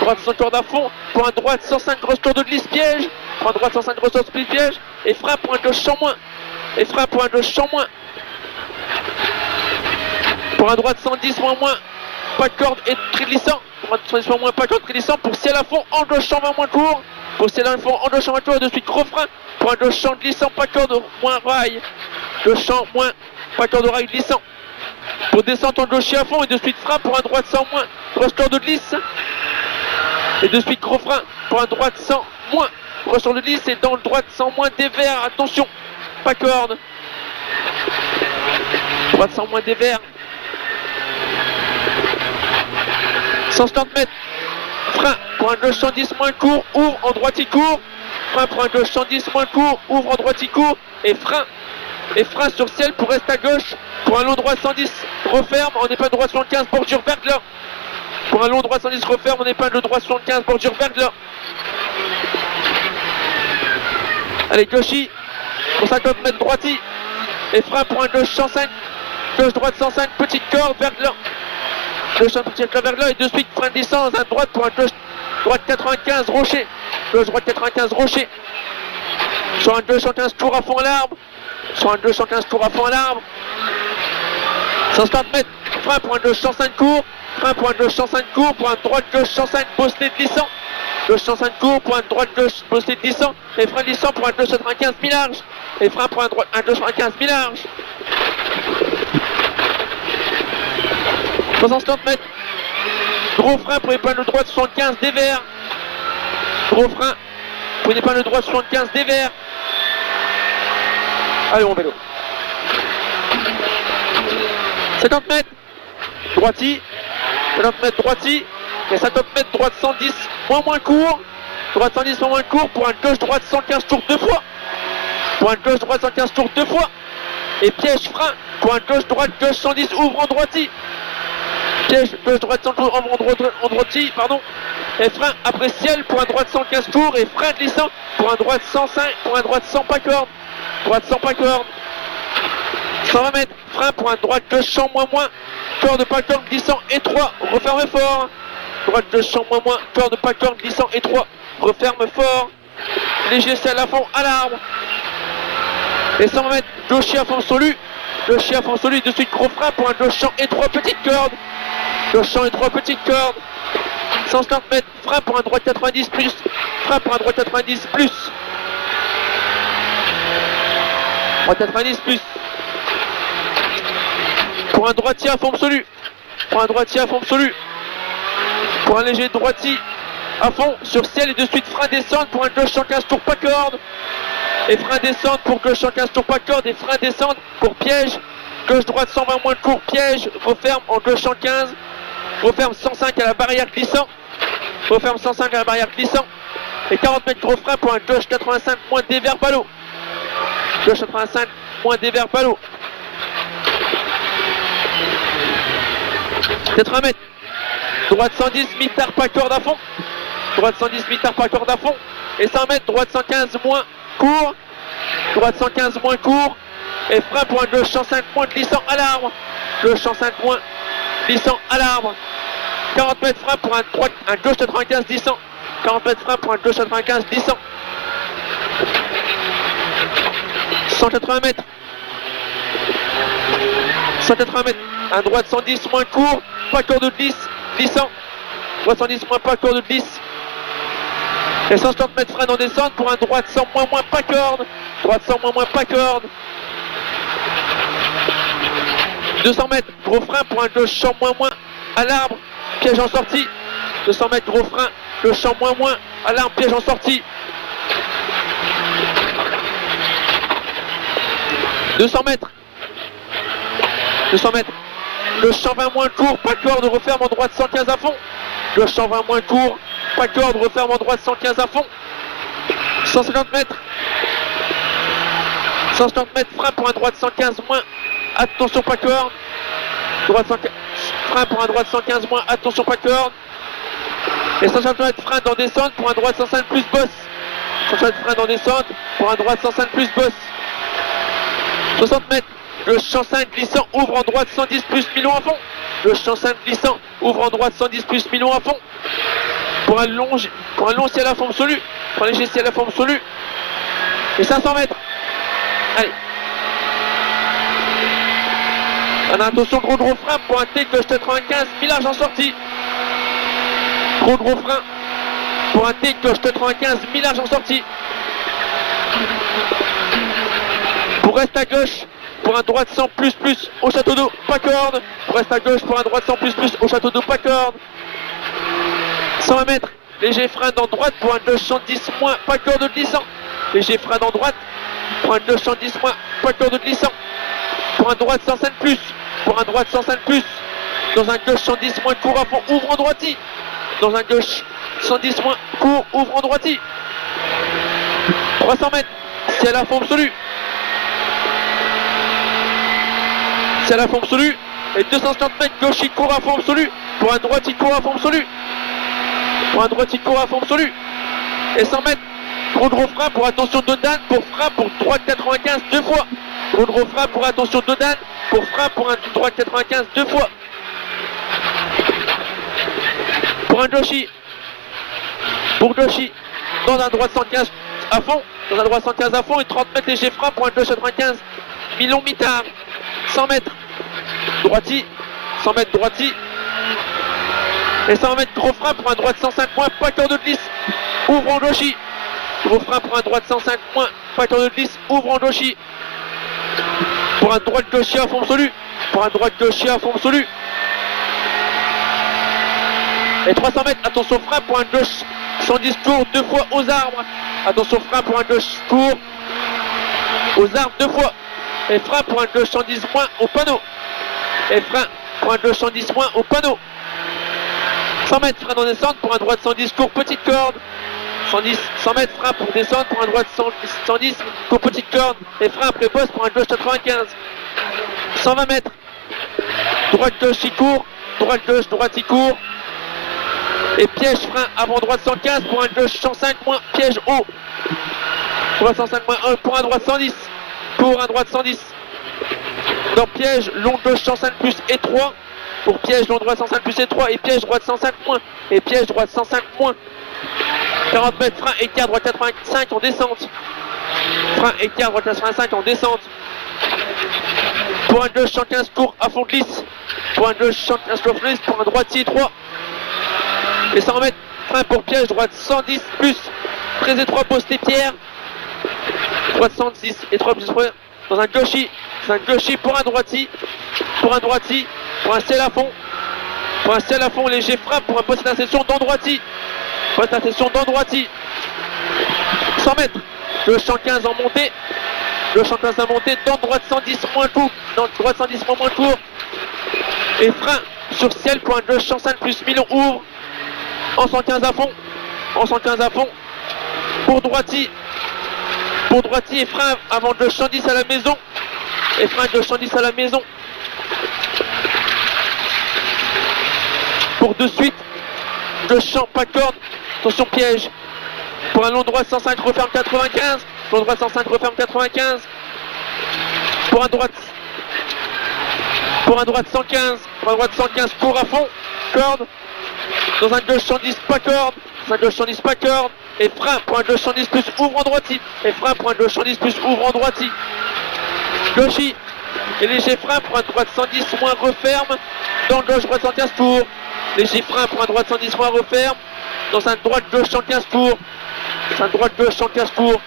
Droite 100 corde à fond. Pour un droite 105 grosse corde de glisse piège. Pour un droite 105 grosse corde de glisse piège. Et frein pour un gauche 100 moins. Et frein pour un gauche 100 moins. Pour un droite 110 moins, pas de corde et très glissant. Pour un 110 moins, pas de corde très glissant. Pour ciel à fond, en gauche 120 moins court. Pour celle-là, il faut en deux champs à tour, de suite gros frein. Pour un deux champs glissant, pas corde, moins rail. Deux champs moins, pas corde rail glissant. Pour descendre en gaucher à fond et de suite frein pour un droite sans moins. Ressort de glisse. Et de suite gros frein pour un droite sans moins. Ressort de glisse et dans le droite sans moins dévers. Attention, pas corde. Droite sans moins dévers. 150 mètres. Frein pour un gauche 110 moins court, ouvre en droite il court. Frein pour un gauche 110 moins court, ouvre en droite il court. Et frein sur ciel pour rester à gauche. Pour un long droit 110, referme, on épingle droit 75, bordure Bergler. Pour un long droit 110, referme, on épingle droit 75, bordure Bergler. Allez, gauchy, pour 50 mètres droiti. Et frein pour un gauche 105, gauche droite 105, petite corde, Bergler. Gauche petite corde, Bergler, et de suite, frein de licence, à droite pour un gauche droite 95, rocher. Gauche droite 95, rocher. Sur un 215 tours à fond à l'arbre. Sur un 215 tours à fond à l'arbre. 150 mètres, frein pour un gauche 105 court, frein pour un gauche 105 court, pour un droite gauche 105 posté glissant, gauche 105 court, pour un droite gauche posté glissant, et frein glissant pour un gauche 95 mi-large, et frein pour un gauche 95 mi-large. 350 mètres, gros frein pour épingle droite 75 dévers, gros frein pour une épingle droite 75 dévers. Allez, on vélo. 50 mètres, droiti, 50 mètres droiti, et 50 mètres droite 110, moins court, droite 110 moins court, pour un gauche droite 115 tours deux fois, pour un gauche droite 115 tours deux fois, et piège frein, pour un gauche droite 110, ouvre en droiti, piège gauche droite 110, ouvre en droiti, pardon, et frein après ciel, pour un droite 115 tours, et frein glissant, pour un droite 105, pour un droite 100 pas corde, droite 100 pas corde. 120 mètres, frein pour un droite gauche champ moins, corde pas corde glissant étroit, referme fort. Droite gauche champ moins, corde pas corde glissant étroit, referme fort. Léger ciel à fond à l'arbre. Et 120 mètres, gaucher à fond solu, de suite gros frein pour un gauche champ étroit petite corde. Gauche champ étroit petite corde. 150 mètres, frein pour un droite 90 plus, frein pour un droite 90 plus. Droite 90 plus. Pour un droitier à fond absolu. Pour un droitier à fond absolu. Pour un léger droitier à fond sur ciel et de suite frein descente pour un gauche 115 tours pas corde. Et frein descente pour gauche 115 tours pas corde et frein descente pour piège. Gauche droite 120 moins court piège. Referme en gauche 115. Referme 105 à la barrière glissant. Referme 105 à la barrière glissant. Et 40 mètres gros frein pour un gauche 85 moins dévers pas l'eau. Gauche 85 moins dévers pas l'eau. 80 mètres, droite 110, mi-tard pas corde à fond, droite 110, mi-tard pas corde à fond, et 100 mètres, droite 115 moins court, droite 115 moins court, et frein pour un gauche 105 moins glissant à l'arbre, gauche 105 moins glissant à l'arbre, 40 mètres frein pour un gauche 95 glissant, 40 mètres frein pour un gauche 95 glissant, 180 mètres, 180 mètres, un droite 110 moins court, pas corde de glisse, glissant, droite 110 moins pas corde de glisse, et 150 mètres frein en descente pour un droite 100 moins pas corde, droite 100 moins pas corde, 200 mètres, gros frein pour un gauche 100 moins à l'arbre, piège en sortie, 200 mètres, gros frein, gauche 100 moins à l'arbre, piège en sortie, 200 mètres, 200 mètres, gauche 120 moins court, pas corde, referme en droite 115 à fond, gauche 120 moins court, pas corde, referme en droite 115 à fond, 150 mètres, 150 mètres, frein pour un droite 115 moins, attention pas corde, droite 115, frein pour un droite 115 moins, attention pas corde, et 150 mètres, frein dans descente pour un droite 105 plus bosse, 150 frein dans descente pour un droite 105 plus bosse, 60 mètres, le 105 glissant ouvre en droite 110 plus Milon à fond. Le 105 glissant ouvre en droite 110 plus Milon à fond. Pour un long ciel à fond absolu. Pour un léger ciel à fond absolu. Et 500 mètres. Allez. On a attention, gros frein pour un T gauche 95, mi-large en sortie. Gros frein Pour un T, gauche 95, mi-large en sortie. Pour reste à gauche, pour un droite 100 plus plus au château d'eau, pas corde. Pour reste à gauche, pour un droite 100 plus plus au château d'eau, pas corde. 120 mètres, léger frein dans droite pour un 210 moins, pas corde de glissant. Léger frein dans droite pour un 210 moins, pas corde de glissant. Pour un droite 105 plus, pour un droite 105 plus. Dans un gauche 110 moins, court à fond, ouvre en droiti. Dans un gauche 110 moins, court, ouvre en droiti. 300 mètres, c'est à la fond absolue. C'est à la fond absolue. Et 250 mètres, gauche, il court à fond absolu. Pour un droite, il court à fond absolu. Pour un droite, il court à fond absolu. Et 100 mètres, gros frein pour attention de Dan, pour frein pour droite 95 deux fois. Gros frein pour attention de Dan, pour frein pour un droite 95 deux fois. Pour un Joshi. Pour Joshi. Dans un droite 115 à fond. Dans un droite 115 à fond et 30 mètres léger frein pour un 295 mi-long mi-tard. 100 mètres. Droiti. 100 mètres droiti. Et 100 mètres gros frein pour un droite 105 moins, pas cœur de glisse. Ouvre en Joshi. Gros frein pour un droite 105 moins, pas cœur de glisse. Ouvre en Joshi. Pour un droite Joshi à fond absolu. Pour un droite Joshi à fond absolu. Et 300 mètres, attention frein pour un gauche 110 court deux fois aux arbres. Attention frein pour un gauche court aux arbres deux fois. Et frein pour un gauche 110 moins au panneau. Et frein pour un gauche 110 moins au panneau. 100 mètres, frein dans descente pour un droite 110 court petite corde. 100 mètres, frein pour descendre pour un droite 110 court petite corde. Et frein après bosse pour un gauche 95. 120 mètres, droite gauche il court, droite gauche, droite il court. Et piège frein avant droite 115 pour un gauche 105 moins, piège haut. Droite 105 moins 1 pour un droite 110. Pour un droite 110. Dans piège, long gauche 105 plus et 3. Pour piège, long droite 105 plus et 3. Et piège droite 105 moins. Et piège droite 105 moins. 40 mètres, frein, écart, droite 85 en descente. Frein, écart, droite 85 en descente. Pour un gauche 115 court à fond glisse. Pour un gauche 115 court glisse. Pour un droitier 3. Et 100 mètres, frein pour piège, droite 110 plus, très étroit, poste pierre. Droite 110, étroit plus, dans un gauchi. C'est un gauchi pour un droiti. Pour un droiti, pour un ciel à fond. Pour un ciel à fond, léger frein pour un poste d'insertion dans droiti. Poste d'insertion dans droiti. 100 mètres, gauche 115 en montée. Gauche 115 en montée, dans droite 110 moins court. Dans droite 110 moins court. Et frein sur ciel pour un gauche 105 plus 1000 ouvre. En 115 à fond, en 115 à fond, pour droiti et frein avant gauche 110 à la maison, et frein gauche 110 à la maison, pour de suite, gauche 100, pas corde, attention piège, pour un long droit 105 referme 95, long droit 105 referme 95, pour un droite 115, pour un droite 115 court à fond, corde, dans un gauche 110 pas corde, dans un gauche 110 pas corde, et frein pour un gauche 110 plus ouvre en droiti, et frein pour un gauche 110 plus ouvre en droiti. Gauchi, et léger frein pour un droite 110 moins referme, dans le gauche droite 115 court, léger frein pour un droite 110 moins referme, dans un droite gauche 115 court, dans un droite gauche 115 court,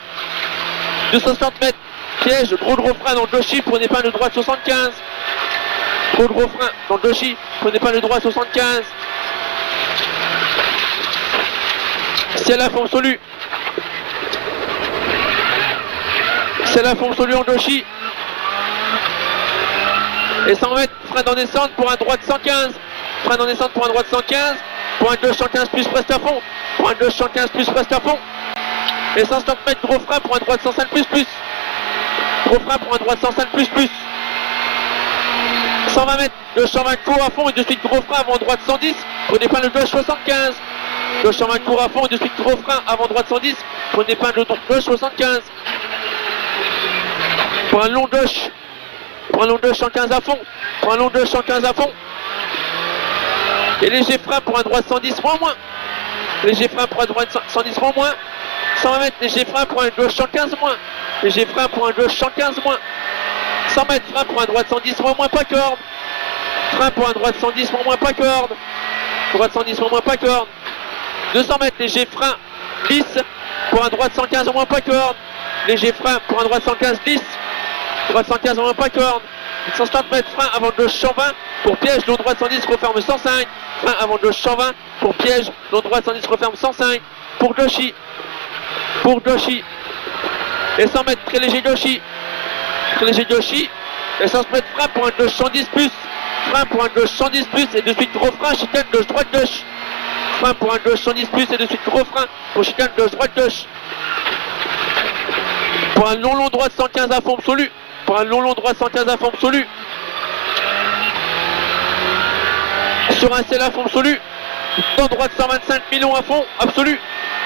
260 mètres, piège, gros frein dans le gauchi, prenez pas le droite 75, gros frein dans le gauchi, prenez pas le droit 75. C'est la fond absolue. C'est la fond absolue en gauchi. Et 100 mètres, frein en descente pour un droite 115. Frein en descente pour un droite 115. Pour un gauche 115 plus presque à fond. Pour un gauche 115 plus presque à fond. Et 150 mètres, gros frein pour un droite 105 plus plus. Gros frein pour un droite 105 plus plus. 120 mètres, gauche 120 court à fond et de suite gros frein avant droite 110. Prenez pas le gauche 75. Gauche 120 court à fond et de suite gros frein avant droite 110. Prenez pas le gauche 75. Pour un long gauche. Pour un long gauche 115 à fond. Pour un long gauche 115 à fond. Et léger frein pour un droite 110 moins. Léger frein pour un droite 110 moins. 120 mètres, léger frein pour un gauche 115 moins. Léger frein pour un gauche 115 moins. 100 mètres, frein pour un droite 110 moins pas corde. Frein pour un droite 110 moins pas corde. Droite 110 moins pas corde. 200 mètres, léger frein, glisse, pour un droite 115 en moins pas corde, léger frein, pour un droite 115 glisse, droite 115 en moins pas corde, 150 mètres, frein avant gauche 120, pour piège, long droite 110, referme 105, frein avant gauche 120, pour piège, long droite 110, referme 105, pour gauchy, et 100 mètres, très léger gauchy, et 100 mètres, frein pour un gauche 110 plus, frein pour un gauche 110 plus, et de suite gros frein, chicane gauche, droite gauche, frein pour un gauche 110 plus, et de suite gros frein, pour chicane gauche, droite gauche, pour un long droite 115 à fond absolu, pour un long droite 115 à fond absolu, sur un ciel à fond absolu, dans droite 125 millions à fond absolu,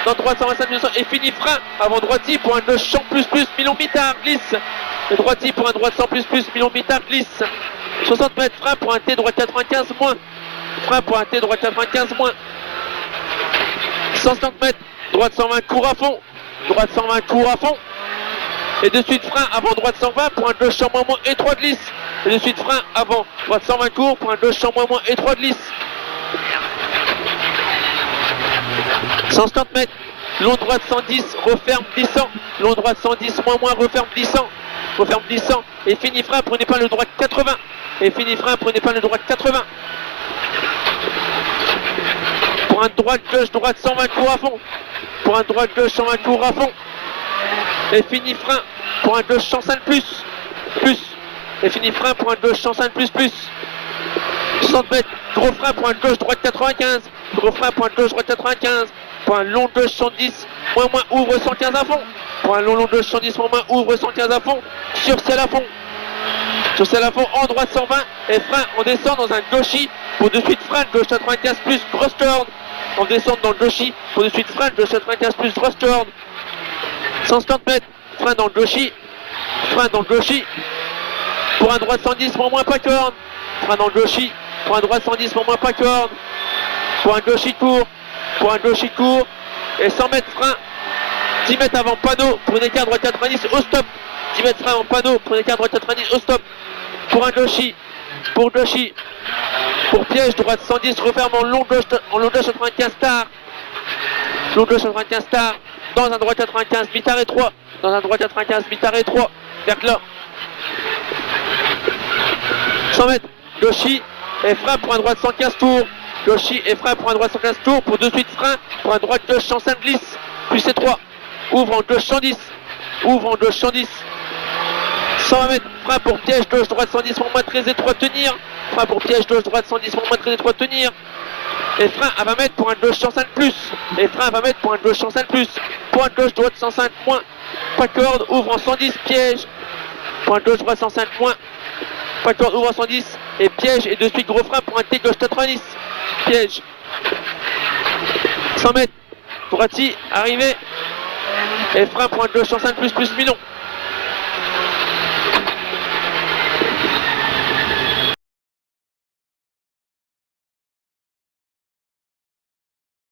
dans droite 125 millions et fini frein avant droitier pour un gauche 100 plus millions mitard glisse, et droitier pour un droite 100 plus millions mitard glisse, 60 mètres frein pour un T droite 95 moins, frein pour un T droite 95 moins, 150 mètres droite 120 court à fond, droite 120 court à fond, et de suite frein avant droite 120 pour un gauche 100 moins étroit glisse, et de suite frein avant droite 120 court pour un gauche 100 moins étroit glisse. 150 mètres, long droite 110, referme glissant, long droite 110 moins, referme glissant, et fini frein pour une épingle droite 80, et fini frein pour une épingle droite 80. Pour un droite gauche 120 court à fond, pour un droite gauche 120 court à fond, et fini frein pour un gauche 105 plus, et fini frein pour un gauche 105 plus. 60 mètres, gros frein pour un gauche droite 95, gros frein pour un gauche droite 95, pour un long gauche 110, moins ouvre 115 à fond, pour un long gauche 110, moins ouvre 115 à fond, sur ciel à fond, en droite 120, et frein, on descend dans un gauchy, pour de suite frein, gauche 95 plus, grosse corde, on descend dans le gauchy, pour de suite frein, gauche 95 plus, grosse corde, 150 mètres, frein dans le gauchy, pour un droite 110, moins pas corde, frein dans le gauchy, pour un droite 110, moins pas corde, pour un gauchy court, et 100 mètres frein, 10 mètres avant panneau, pour une écart droite 90 au stop, 10 mètres frein avant panneau, pour une écart droite 90 au stop, pour un gauchy, pour piège droite 110, referme en long gauche 95 star, dans un droite 95 mitard étroit, vers là, 100 mètres, gauchy, et frein pour un droite 115 tours, pour de suite frein, pour un droite gauche 105 glisse, plus étroit, ouvre en gauche 110, 120 mètres, frein pour piège gauche droite 110, moins très étroit tenir, frein pour piège gauche droite 110, moins très étroit tenir, et frein à 20 mètres pour un gauche 105 plus, point gauche droite 105 moins, pas corde, ouvre en 110, piège, point gauche droite 105 moins, pas corde, ouvre en 110, et piège, et de suite gros frein pour un T gauche 90, piège, 100 mètres, droitier, arrivé, et frein pour un gauche 105 plus millions.